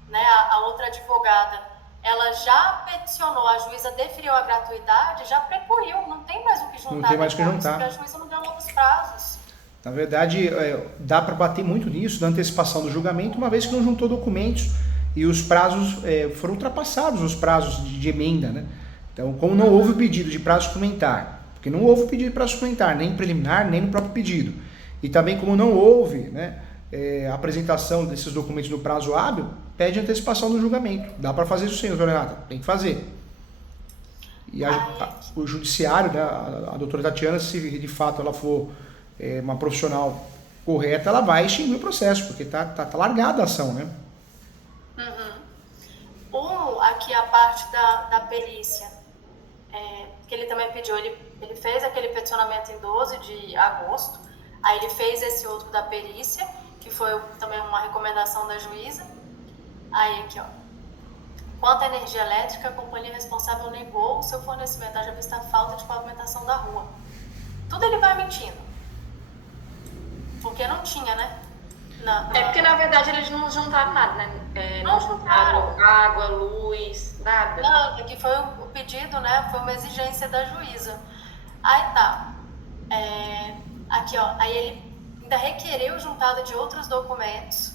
né, a outra advogada, ela já peticionou, a juíza deferiu a gratuidade, já precluiu, não tem mais o que juntar. Não tem mais o que juntar. Porque a juíza não deu outros prazos. Na verdade, dá para bater muito nisso, da antecipação do julgamento, uma vez que não juntou documentos e os prazos foram ultrapassados, os prazos de emenda, né? Então, como não houve o pedido de prazo suplementar, porque não houve o pedido de prazo suplementar, nem preliminar, nem no próprio pedido, e também como não houve, né, a apresentação desses documentos no prazo hábil, pede antecipação do julgamento. Dá para fazer isso sim, doutora Renata, tem que fazer. E o judiciário, né, a doutora Tatiana, se de fato ela for uma profissional correta, ela vai extinguir o processo, porque tá largada a ação, né? Aqui a parte da perícia, que ele também pediu, ele fez aquele peticionamento em 12 de agosto, aí ele fez esse outro da perícia, que foi também uma recomendação da juíza. Aí aqui, ó, quanto à energia elétrica, a companhia responsável negou o seu fornecimento, haja vista a falta de pavimentação da rua. Tudo ele vai mentindo, porque não tinha, né? Porque na verdade eles não juntaram nada, né? Não juntaram água, luz, nada. Não, aqui foi o pedido, né? Foi uma exigência da juíza. Aí tá. Aqui, ó. Aí ele ainda requereu juntada de outros documentos,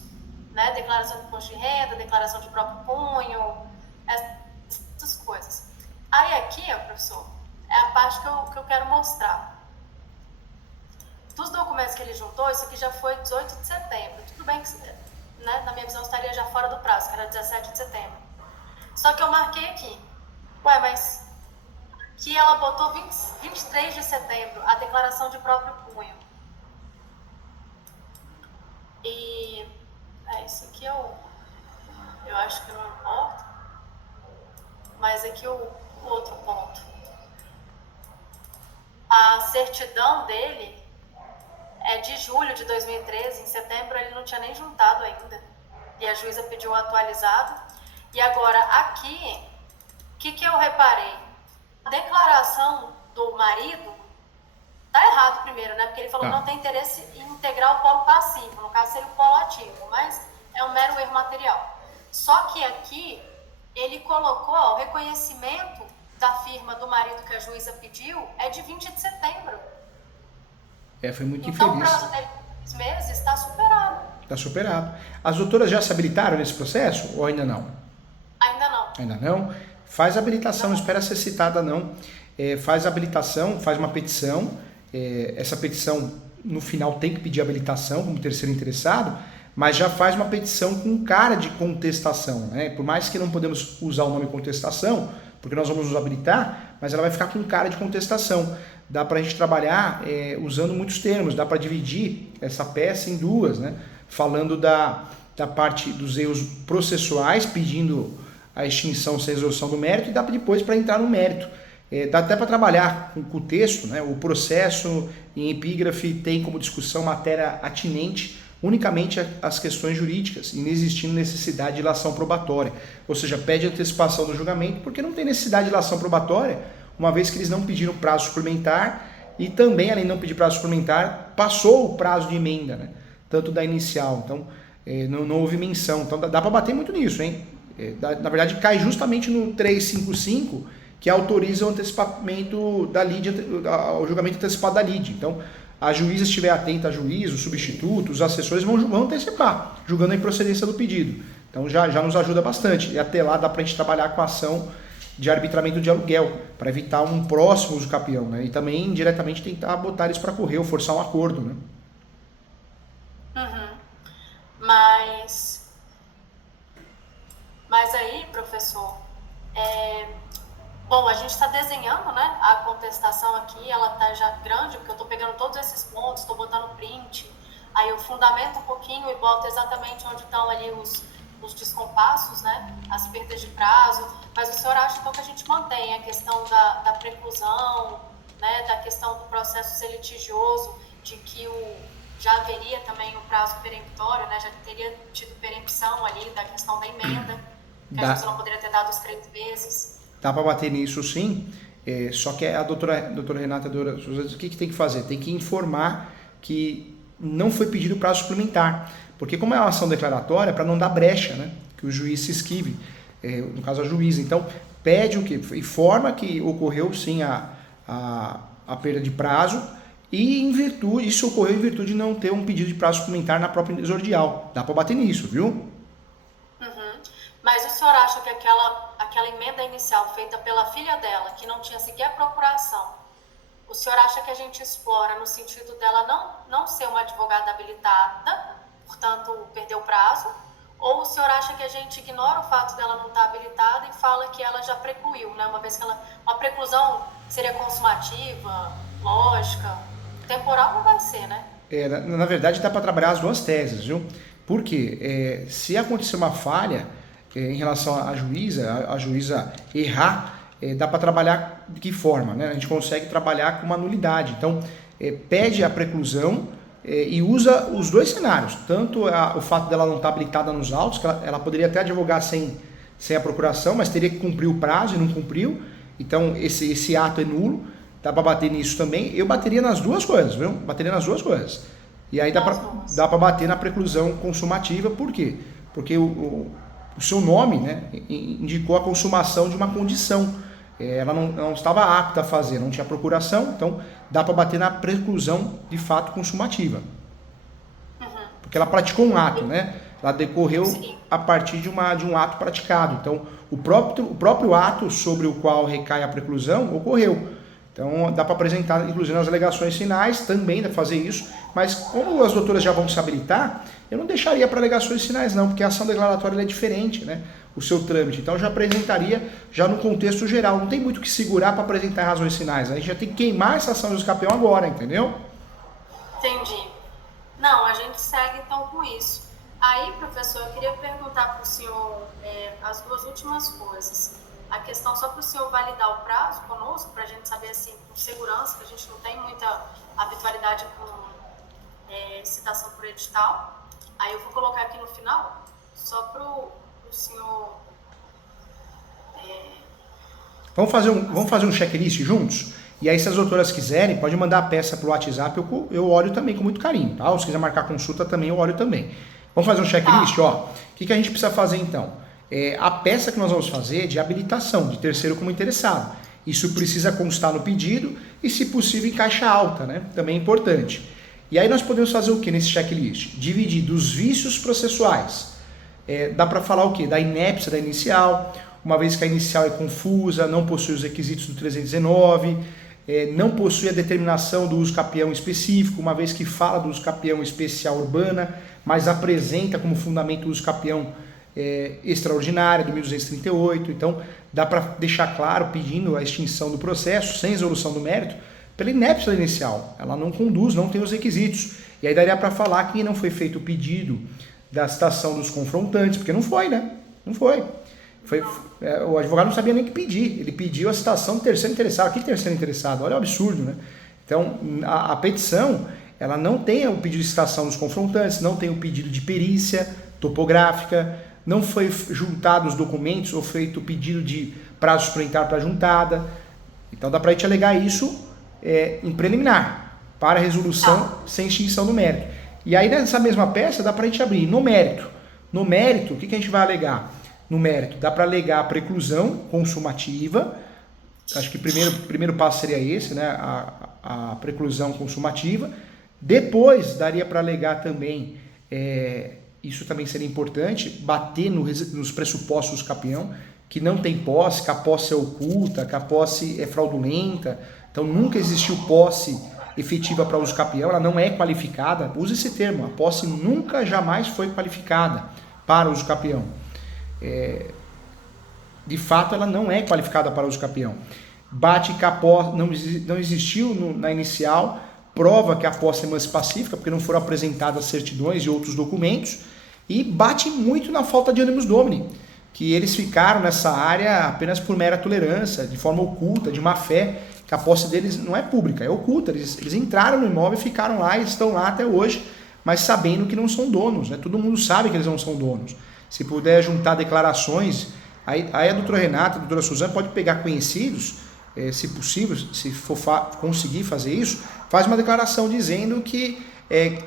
né? Declaração de imposto de renda, declaração de próprio punho, essas coisas. Aí aqui, ó, professor, é a parte que eu quero mostrar. Dos documentos que ele juntou, isso aqui já foi 18 de setembro. Tudo bem que, né, na minha visão, estaria já fora do prazo, que era 17 de setembro. Só que eu marquei aqui. Mas que ela botou 23 de setembro, a declaração de próprio punho. E isso aqui eu acho que não importa. Mas aqui o outro ponto. A certidão dele é de julho de 2013, em setembro ele não tinha nem juntado ainda. E a juíza pediu atualizado. E agora aqui, o que eu reparei? A declaração do marido tá errado primeiro, né? Porque ele falou que não tem interesse em integrar o polo passivo, no caso seria o polo ativo, mas é um mero erro material. Só que aqui ele colocou o reconhecimento da firma do marido que a juíza pediu é de 20 de setembro. Foi muito então, infeliz. Então o prazo dele de 2 meses está superado. Está superado. As doutoras já se habilitaram nesse processo ou ainda não? Ainda não. Ainda não? Faz a habilitação, não espera ser citada não. Faz a habilitação, faz uma petição. Essa petição, no final, tem que pedir habilitação como terceiro interessado, mas já faz uma petição com cara de contestação, né? Por mais que não podemos usar o nome contestação, porque nós vamos nos habilitar, mas ela vai ficar com cara de contestação. Dá para a gente trabalhar usando muitos termos, dá para dividir essa peça em duas, né? Falando da parte dos erros processuais, pedindo a extinção sem resolução do mérito, e dá depois para entrar no mérito. Dá até para trabalhar com o texto, né? O processo em epígrafe tem como discussão matéria atinente unicamente às questões jurídicas, inexistindo necessidade de ilação probatória. Ou seja, pede antecipação do julgamento porque não tem necessidade de ilação probatória, uma vez que eles não pediram prazo suplementar e também, além de não pedir prazo suplementar, passou o prazo de emenda, né? Tanto da inicial. Então, não houve menção. Então, dá para bater muito nisso, hein? Na verdade, cai justamente no 355, que autoriza o antecipamento da lide, o julgamento antecipado da lide. Então, a juíza estiver atenta a juiz, o substituto, os assessores vão antecipar, julgando a improcedência do pedido. Então, já nos ajuda bastante. E até lá dá para a gente trabalhar com a ação de arbitramento de aluguel, para evitar um próximo uso capião, né? E também, indiretamente, tentar botar eles para correr ou forçar um acordo, né? Uhum. Mas aí, professor, bom, a gente está desenhando, né, a contestação aqui, ela está já grande, porque eu estou pegando todos esses pontos, estou botando print, aí eu fundamento um pouquinho e boto exatamente onde estão ali os descompassos, né, as perdas de prazo, mas o senhor acha então que a gente mantém a questão da preclusão, né, da questão do processo ser litigioso, de que já haveria também o prazo peremptório, né, já teria tido perempção ali da questão da emenda, que a gente não poderia ter dado os 3 meses. Dá para bater nisso sim, só que a doutora Renata Dora Souza, o que tem que fazer? Tem que informar que não foi pedido prazo suplementar, porque como é uma ação declaratória, para não dar brecha, né, que o juiz se esquive, no caso a juíza. Então, pede o quê? Informa que ocorreu sim a perda de prazo e isso ocorreu em virtude de não ter um pedido de prazo suplementar na própria exordial. Dá para bater nisso, viu? Uhum. Mas o senhor acha que aquela emenda inicial feita pela filha dela, que não tinha sequer procuração, o senhor acha que a gente explora no sentido dela não ser uma advogada habilitada, portanto, perder o prazo? Ou o senhor acha que a gente ignora o fato dela não estar habilitada e fala que ela já precluiu, né? Uma vez que uma preclusão seria consumativa, lógica, temporal não vai ser, né? Na verdade, dá para trabalhar as duas teses, viu? Porque se acontecer uma falha em relação à juíza, a juíza errar, dá para trabalhar de que forma, né? A gente consegue trabalhar com uma nulidade. Então, pede a preclusão e usa os dois cenários. Tanto o fato dela não estar habilitada nos autos, que ela poderia até advogar sem a procuração, mas teria que cumprir o prazo e não cumpriu. Então, esse ato é nulo. Dá para bater nisso também. Eu bateria nas duas coisas, viu? Bateria nas duas coisas. E aí dá para bater na preclusão consumativa. Por quê? Porque o seu nome, né, indicou a consumação de uma condição. Ela não estava apta a fazer, não tinha procuração, então dá para bater na preclusão de fato consumativa. Porque ela praticou um ato, né? Ela decorreu a partir de um ato praticado. Então, o próprio ato sobre o qual recai a preclusão ocorreu. Então, dá para apresentar, inclusive nas alegações finais, também dá para fazer isso, mas como as doutoras já vão se habilitar, eu não deixaria para alegações finais não, porque a ação declaratória é diferente, né, o seu trâmite. Então, eu já apresentaria já no contexto geral, não tem muito o que segurar para apresentar razões finais, a gente já tem que queimar essa ação de escapeão agora, entendeu? Entendi. Não, a gente segue então com isso. Aí, professor, eu queria perguntar para o senhor as duas últimas coisas. A questão só para o senhor validar o prazo conosco, para a gente saber assim, com segurança, que a gente não tem muita habitualidade com citação por edital. Aí eu vou colocar aqui no final, só para o senhor... Vamos fazer um checklist juntos? E aí, se as doutoras quiserem, pode mandar a peça para o WhatsApp, eu olho também com muito carinho, tá? Ou se quiser marcar consulta também, eu olho também. Vamos fazer um checklist? Ó, o que a gente precisa fazer então? A peça que nós vamos fazer é de habilitação, de terceiro como interessado. Isso precisa constar no pedido e, se possível, em caixa alta, né? Também é importante. E aí nós podemos fazer o que nesse checklist? Dividir dos vícios processuais. Dá para falar o quê? Da inépcia da inicial, uma vez que a inicial é confusa, não possui os requisitos do 319, não possui a determinação do uso capião específico, uma vez que fala do uso capião especial urbana, mas apresenta como fundamento o uso capião extraordinária do 1238. Então, dá para deixar claro, pedindo a extinção do processo, sem resolução do mérito, pela inépcia inicial. Ela não conduz, não tem os requisitos. E aí daria para falar que não foi feito o pedido da citação dos confrontantes, porque não foi, né? Não foi. O advogado não sabia nem o que pedir. Ele pediu a citação do terceiro interessado. Que terceiro interessado? Olha o absurdo, né? Então, a petição, ela não tem o pedido de citação dos confrontantes, não tem o pedido de perícia topográfica, não foi juntado os documentos ou feito o pedido de prazo suplementar para juntada. Então, dá para a gente alegar isso em preliminar, para resolução sem extinção do mérito. E aí, nessa mesma peça, dá para a gente abrir no mérito. No mérito, o que a gente vai alegar? No mérito, dá para alegar a preclusão consumativa. Acho que o primeiro passo seria esse, né? A preclusão consumativa. Depois, daria para alegar também, isso também seria importante, bater nos pressupostos do capião, que não tem posse, que a posse é oculta, que a posse é fraudulenta. Então, nunca existiu posse efetiva para uso capião, ela não é qualificada. Use esse termo, a posse nunca, jamais foi qualificada para uso capião. De fato, ela não é qualificada para uso capião. Bate que a posse não existiu na inicial prova que a posse é mansa pacífica, porque não foram apresentadas certidões e outros documentos, e bate muito na falta de animus domini, que eles ficaram nessa área apenas por mera tolerância, de forma oculta, de má fé, que a posse deles não é pública, é oculta. Eles entraram no imóvel e ficaram lá e estão lá até hoje, mas sabendo que não são donos, né? Todo mundo sabe que eles não são donos. Se puder juntar declarações, aí a doutora Renata, a doutora Suzana pode pegar conhecidos, se possível, se for conseguir fazer isso, faz uma declaração dizendo que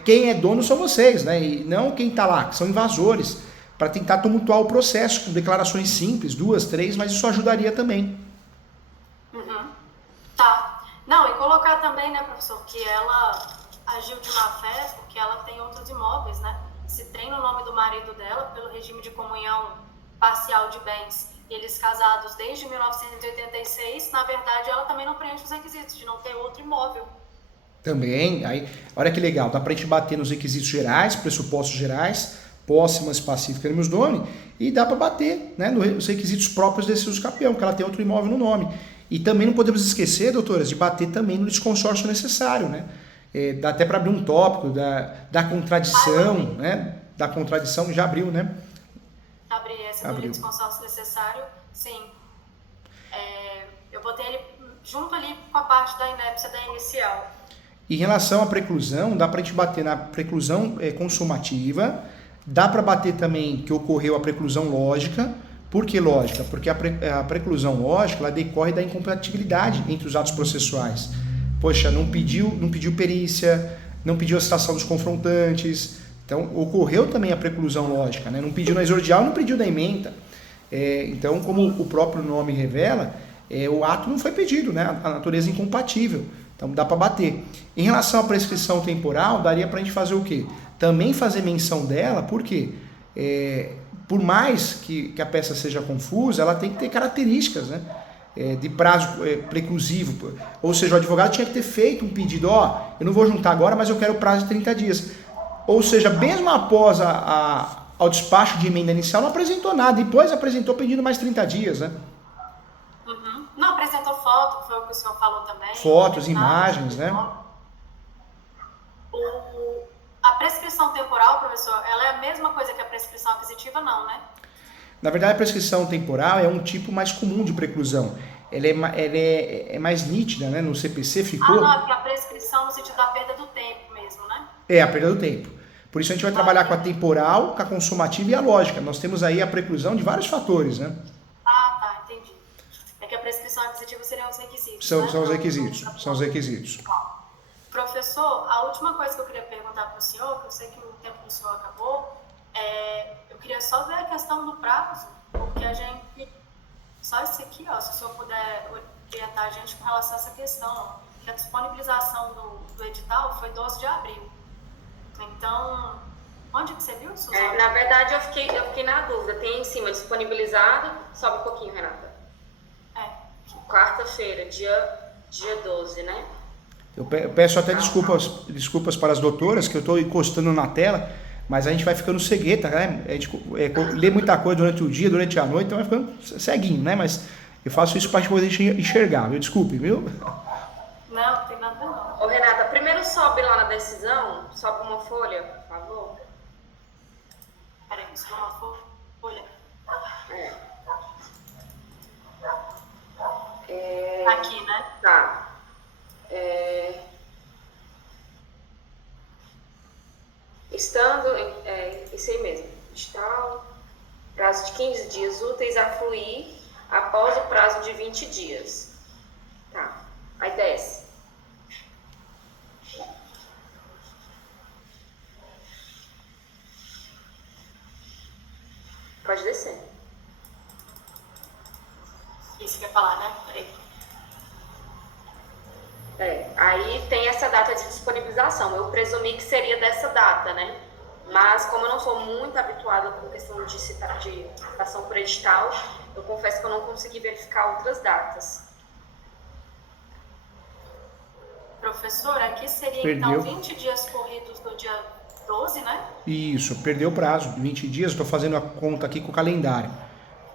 quem é dono são vocês, né? E não quem está lá, que são invasores, para tentar tumultuar o processo com declarações simples, 2, 3, mas isso ajudaria também. Uhum. Tá. Não, e colocar também, né, professor, que ela agiu de má fé porque ela tem outros imóveis, né? Se tem no nome do marido dela, pelo regime de comunhão parcial de bens, e eles casados desde 1986, na verdade ela também não preenche os requisitos de não ter outro imóvel. Também, aí, olha que legal, dá pra gente bater nos requisitos gerais, pressupostos gerais, posse, mansa pacífica, animus domini, e dá para bater, né, nos requisitos próprios desse uso capião, que ela tem outro imóvel no nome. E também não podemos esquecer, doutoras, de bater também no desconsórcio necessário, né? Dá até para abrir um tópico da contradição, né? Da contradição, já abriu, né? Abri esse do desconsórcio necessário, sim. Eu botei ele junto ali com a parte da inépcia da inicial. Em relação à preclusão, dá para a gente bater na preclusão consumativa, dá para bater também que ocorreu a preclusão lógica. Por que lógica? Porque a preclusão lógica ela decorre da incompatibilidade entre os atos processuais. Poxa, não pediu perícia, não pediu a citação dos confrontantes, então ocorreu também a preclusão lógica, né? Não pediu na exordial, não pediu na ementa. Então, como o próprio nome revela, o ato não foi pedido, né? A natureza é incompatível. Então dá para bater. Em relação à prescrição temporal, daria para a gente fazer o quê? Também fazer menção dela, por quê? Por mais que a peça seja confusa, ela tem que ter características, né? De prazo preclusivo. Ou seja, o advogado tinha que ter feito um pedido, eu não vou juntar agora, mas eu quero prazo de 30 dias. Ou seja, mesmo após ao despacho de emenda inicial, não apresentou nada, depois apresentou pedindo mais 30 dias, né? Uhum. Não apresentou foto, que foi o que o senhor falou também. Fotos, imagens, né? A prescrição temporal, professor, ela é a mesma coisa que a prescrição aquisitiva, não, né? Na verdade, a prescrição temporal é um tipo mais comum de preclusão. Ela é mais nítida, né? No CPC ficou... não, é porque a prescrição no sentido da perda do tempo mesmo, né? A perda do tempo. Por isso a gente vai trabalhar com a temporal, com a consumativa e a lógica. Nós temos aí a preclusão de vários fatores, né? Tá, entendi. É que a prescrição aquisitiva seriam os requisitos, São né? os requisitos, são os requisitos. Professor, a última coisa que eu queria perguntar para o senhor, que eu sei que o tempo do senhor acabou, eu queria só ver a questão do prazo, porque a gente, só isso aqui, se o senhor puder orientar a gente com relação a essa questão, que a disponibilização do edital foi 12 de abril. Então, onde que você viu, Suzana? Na verdade, eu fiquei na dúvida. Tem em cima disponibilizado, sobe um pouquinho, Renata. Quarta-feira, dia 12, né? Eu peço até desculpas para as doutoras, que eu estou encostando na tela, Mas a gente vai ficando cegueta, né? A gente lê muita coisa durante o dia, durante a noite, então vai ficando ceguinho, né? Mas eu faço isso para poder enxergar, viu? Desculpe, viu? Não, não tem nada não. Ô, Renata, primeiro sobe lá na decisão, sobe uma folha, por favor. Peraí, isso é uma folha. Aqui, né? Tá. Estando, isso aí mesmo, edital, prazo de 15 dias úteis a fluir após o prazo de 20 dias. Tá, aí desce. Pode descer. Isso que eu ia falar, né? Peraí. Aí tem essa data de disponibilização. Eu presumi que seria dessa data, né? Mas como eu não sou muito habituada com questão de citação por edital, eu confesso que eu não consegui verificar outras datas. Professora, aqui seria Perdeu. então 20 dias corridos no dia 12, né? Isso, perdeu o prazo, 20 dias, estou fazendo a conta aqui com o calendário.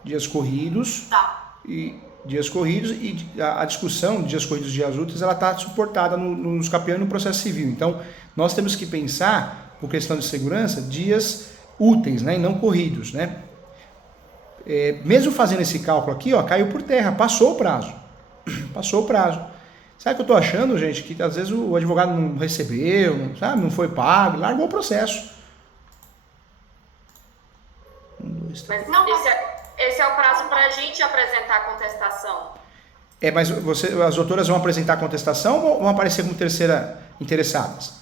Dias corridos. Tá. E dias corridos e a discussão de dias corridos e dias úteis, ela está suportada nos CAPEAN e no processo civil. Então, nós temos que pensar, por questão de segurança, dias úteis, né, e não corridos, né? Mesmo fazendo esse cálculo aqui, ó, caiu por terra, passou o prazo. Passou o prazo. Sabe o que eu estou achando, gente? Que às vezes o advogado não recebeu, não foi pago, largou o processo. 1, 2, 3. Mas esse é o prazo para a gente apresentar a contestação. Mas as autoras vão apresentar a contestação ou vão aparecer como terceira interessadas?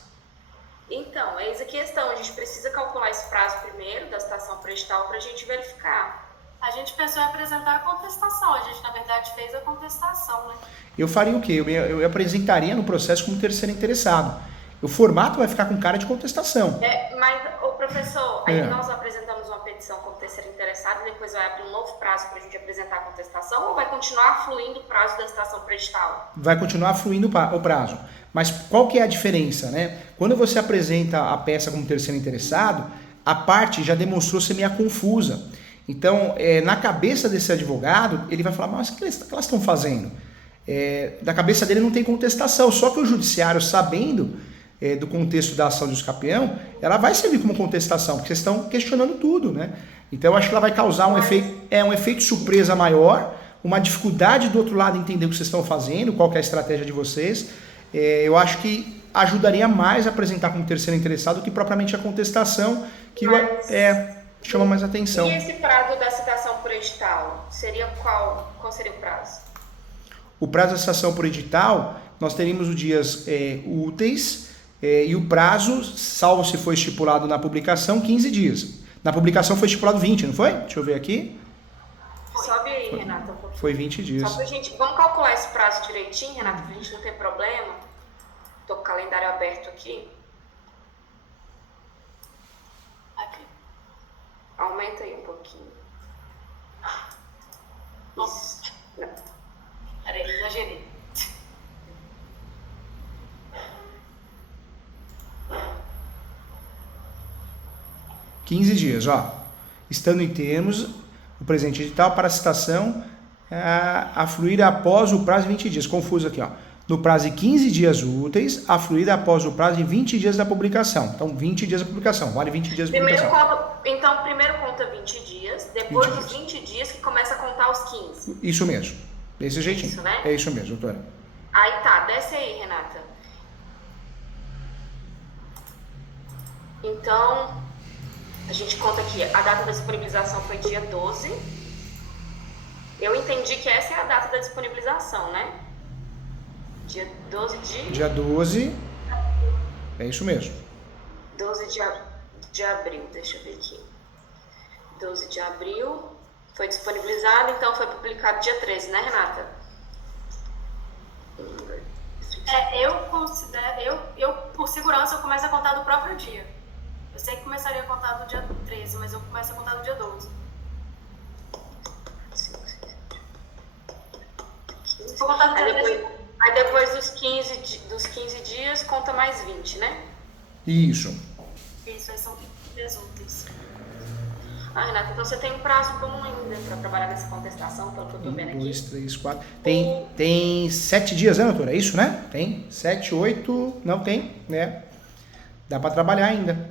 Então, eis a questão. A gente precisa calcular esse prazo primeiro da citação por edital para a gente verificar. A gente pensou em apresentar a contestação. A gente, na verdade, fez a contestação, né? Eu faria o quê? Eu apresentaria no processo como terceiro interessado. O formato vai ficar com cara de contestação. Mas, ô professor, aí nós apresentamos uma petição como terceiro interessado e depois vai abrir um novo prazo para a gente apresentar a contestação ou vai continuar fluindo o prazo da citação por edital? Vai continuar fluindo o prazo. Mas qual que é a diferença, né? Quando você apresenta a peça como terceiro interessado, a parte já demonstrou ser meio confusa. Então, na cabeça desse advogado, ele vai falar, mas o que elas estão fazendo? Da cabeça dele não tem contestação, só que o judiciário, sabendo do contexto da ação de escapeão, ela vai servir como contestação, porque vocês estão questionando tudo, né? Então, eu acho que ela vai causar um efeito surpresa maior, uma dificuldade do outro lado entender o que vocês estão fazendo, qual que é a estratégia de vocês. Eu acho que ajudaria mais a apresentar como terceiro interessado do que propriamente a contestação, que chama mais atenção. E esse prazo da citação por edital, seria qual seria o prazo? O prazo da citação por edital, nós teríamos os dias úteis e o prazo, salvo se for estipulado na publicação, 15 dias. Na publicação foi estipulado 20, não foi? Deixa eu ver aqui. Sobe aí, Renata. Foi 20 dias. Só pra gente, vamos calcular esse prazo direitinho, Renata, pra gente não ter problema. Tô com o calendário aberto aqui. Aqui. Aumenta aí um pouquinho. Nossa. Não. Peraí, exagerei. $15 dias, ó. Estando em termos, o presente edital para a citação a fluir após o prazo de 20 dias. Confuso aqui, ó. No prazo de 15 dias úteis, a fluir após o prazo de 20 dias da publicação. Então, 20 dias da publicação. Vale 20 dias da publicação. Primeiro conta 20 dias, depois dos 20 dias que começa a contar os 15. Isso mesmo. Desse jeitinho. Isso, né? É isso mesmo, doutora. Aí tá, desce aí, Renata. Então, a gente conta aqui, a data da disponibilização foi dia 12. Eu entendi que essa é a data da disponibilização, né? Dia 12 de... Dia 12. É isso mesmo. 12 de abril, deixa eu ver aqui. 12 de abril foi disponibilizado, então foi publicado dia 13, né, Renata? Eu considero, eu por segurança, eu começo a contar do próprio dia. Eu sei que começaria a contar do dia 13, mas eu começo a contar do dia 12. Vou contar do dia 13. Aí depois dos 15 dias, conta mais 20, né? Isso. Isso, aí são dias úteis. Ah, Renata, então você tem um prazo bom ainda para trabalhar nessa contestação, pelo que eu tô vendo 1, 2, aqui. 3, 4. Tem 7 dias, né, doutora? É isso, né? Tem 7, 8. Não tem, né? Dá para trabalhar ainda.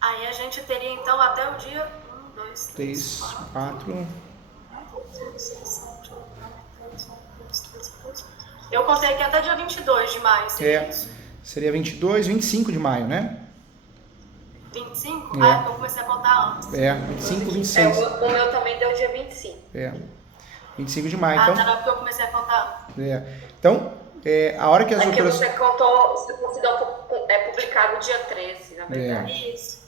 Aí a gente teria então até o dia 1, 2, 3, 3, 4, 4. 5, 6, 7, 8, 9, 10, 11, 12, 13, 14. Eu contei aqui até dia 22 de maio, seria isso? Seria 22, 25 de maio, né? 25? É. Ah, então eu comecei a contar antes. 25, 26. O meu também deu dia 25. 25 de maio, Ah, então. tá, não, porque eu comecei a contar antes. Então, a hora que as É que doutoras... você contou, você considerou publicado dia 13, na verdade. Isso.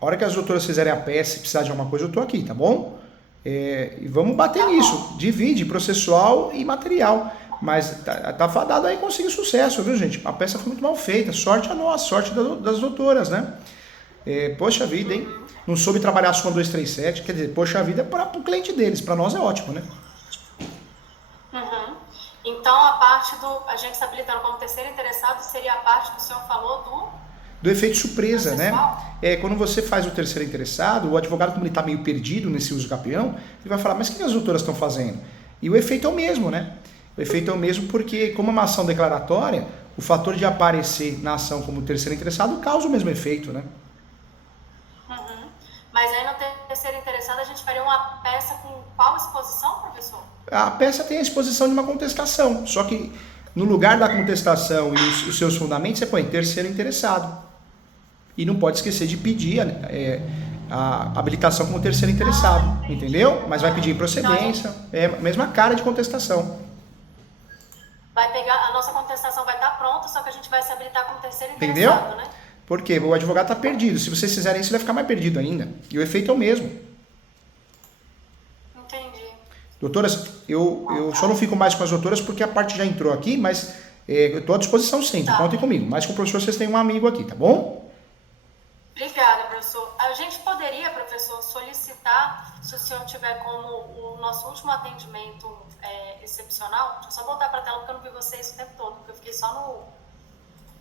A hora que as doutoras fizerem a peça, se precisar de alguma coisa, eu tô aqui, tá bom? E vamos bater Tá nisso. bom. Divide processual e material. Mas tá fadado aí conseguir sucesso, viu, gente? A peça foi muito mal feita. Sorte a nós, sorte das doutoras, né? Poxa vida, hein? Não soube trabalhar a sua 237. Quer dizer, poxa vida é para o cliente deles. Para nós é ótimo, né? Uhum. Então, a parte a gente se habilitando como terceiro interessado seria a parte que o senhor falou Do efeito surpresa, né? processual? Quando você faz o terceiro interessado, o advogado, como ele está meio perdido nesse uso capião, ele vai falar, mas o que as doutoras estão fazendo? E o efeito é o mesmo, né? O efeito é o mesmo porque, como é uma ação declaratória, o fator de aparecer na ação como terceiro interessado causa o mesmo efeito, né? Uhum. Mas aí no terceiro interessado a gente faria uma peça com qual exposição, professor? A peça tem a exposição de uma contestação, só que no lugar da contestação e os seus fundamentos, você põe terceiro interessado. E não pode esquecer de pedir a habilitação como terceiro interessado, entendeu? Mas vai pedir procedência, é a mesma cara de contestação. Vai pegar, a nossa contestação vai estar pronta, só que a gente vai se habilitar como terceiro Entendeu? interessado, né? Porque o advogado está perdido. Se vocês fizerem isso, ele vai ficar mais perdido ainda. E o efeito é o mesmo. Entendi. Doutoras, eu só não fico mais com as doutoras porque a parte já entrou aqui, mas eu estou à disposição sempre, Tá. contem comigo. Mas com o professor vocês têm um amigo aqui, tá bom? Obrigada, professor. A gente poderia, professor, solicitar, se o senhor tiver como o nosso último atendimento excepcional, deixa eu só voltar para a tela porque eu não vi vocês o tempo todo, porque eu fiquei só no...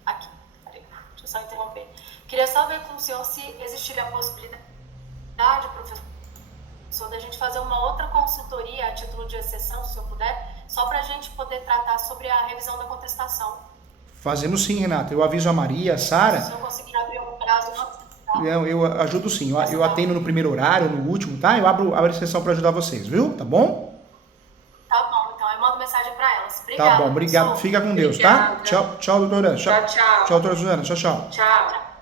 Aqui, peraí, deixa eu só interromper. Queria só ver com o senhor se existiria a possibilidade, professor, da gente fazer uma outra consultoria a título de exceção, se o senhor puder, só para a gente poder tratar sobre a revisão da contestação. Fazemos sim, Renata. Eu aviso a Maria, a Sara. Se o senhor conseguir abrir um prazo, não. Eu ajudo sim. Eu atendo no primeiro horário, no último, tá? Eu abro a exceção para ajudar vocês, viu? Tá bom? Tá bom, então eu mando mensagem para elas. Obrigada, Tá bom, obrigado. professor. Fica com Deus, tá? Obrigada. Tchau, doutora. Tchau, tchau. Tchau, doutora Suzana. Tchau, tchau. Tchau.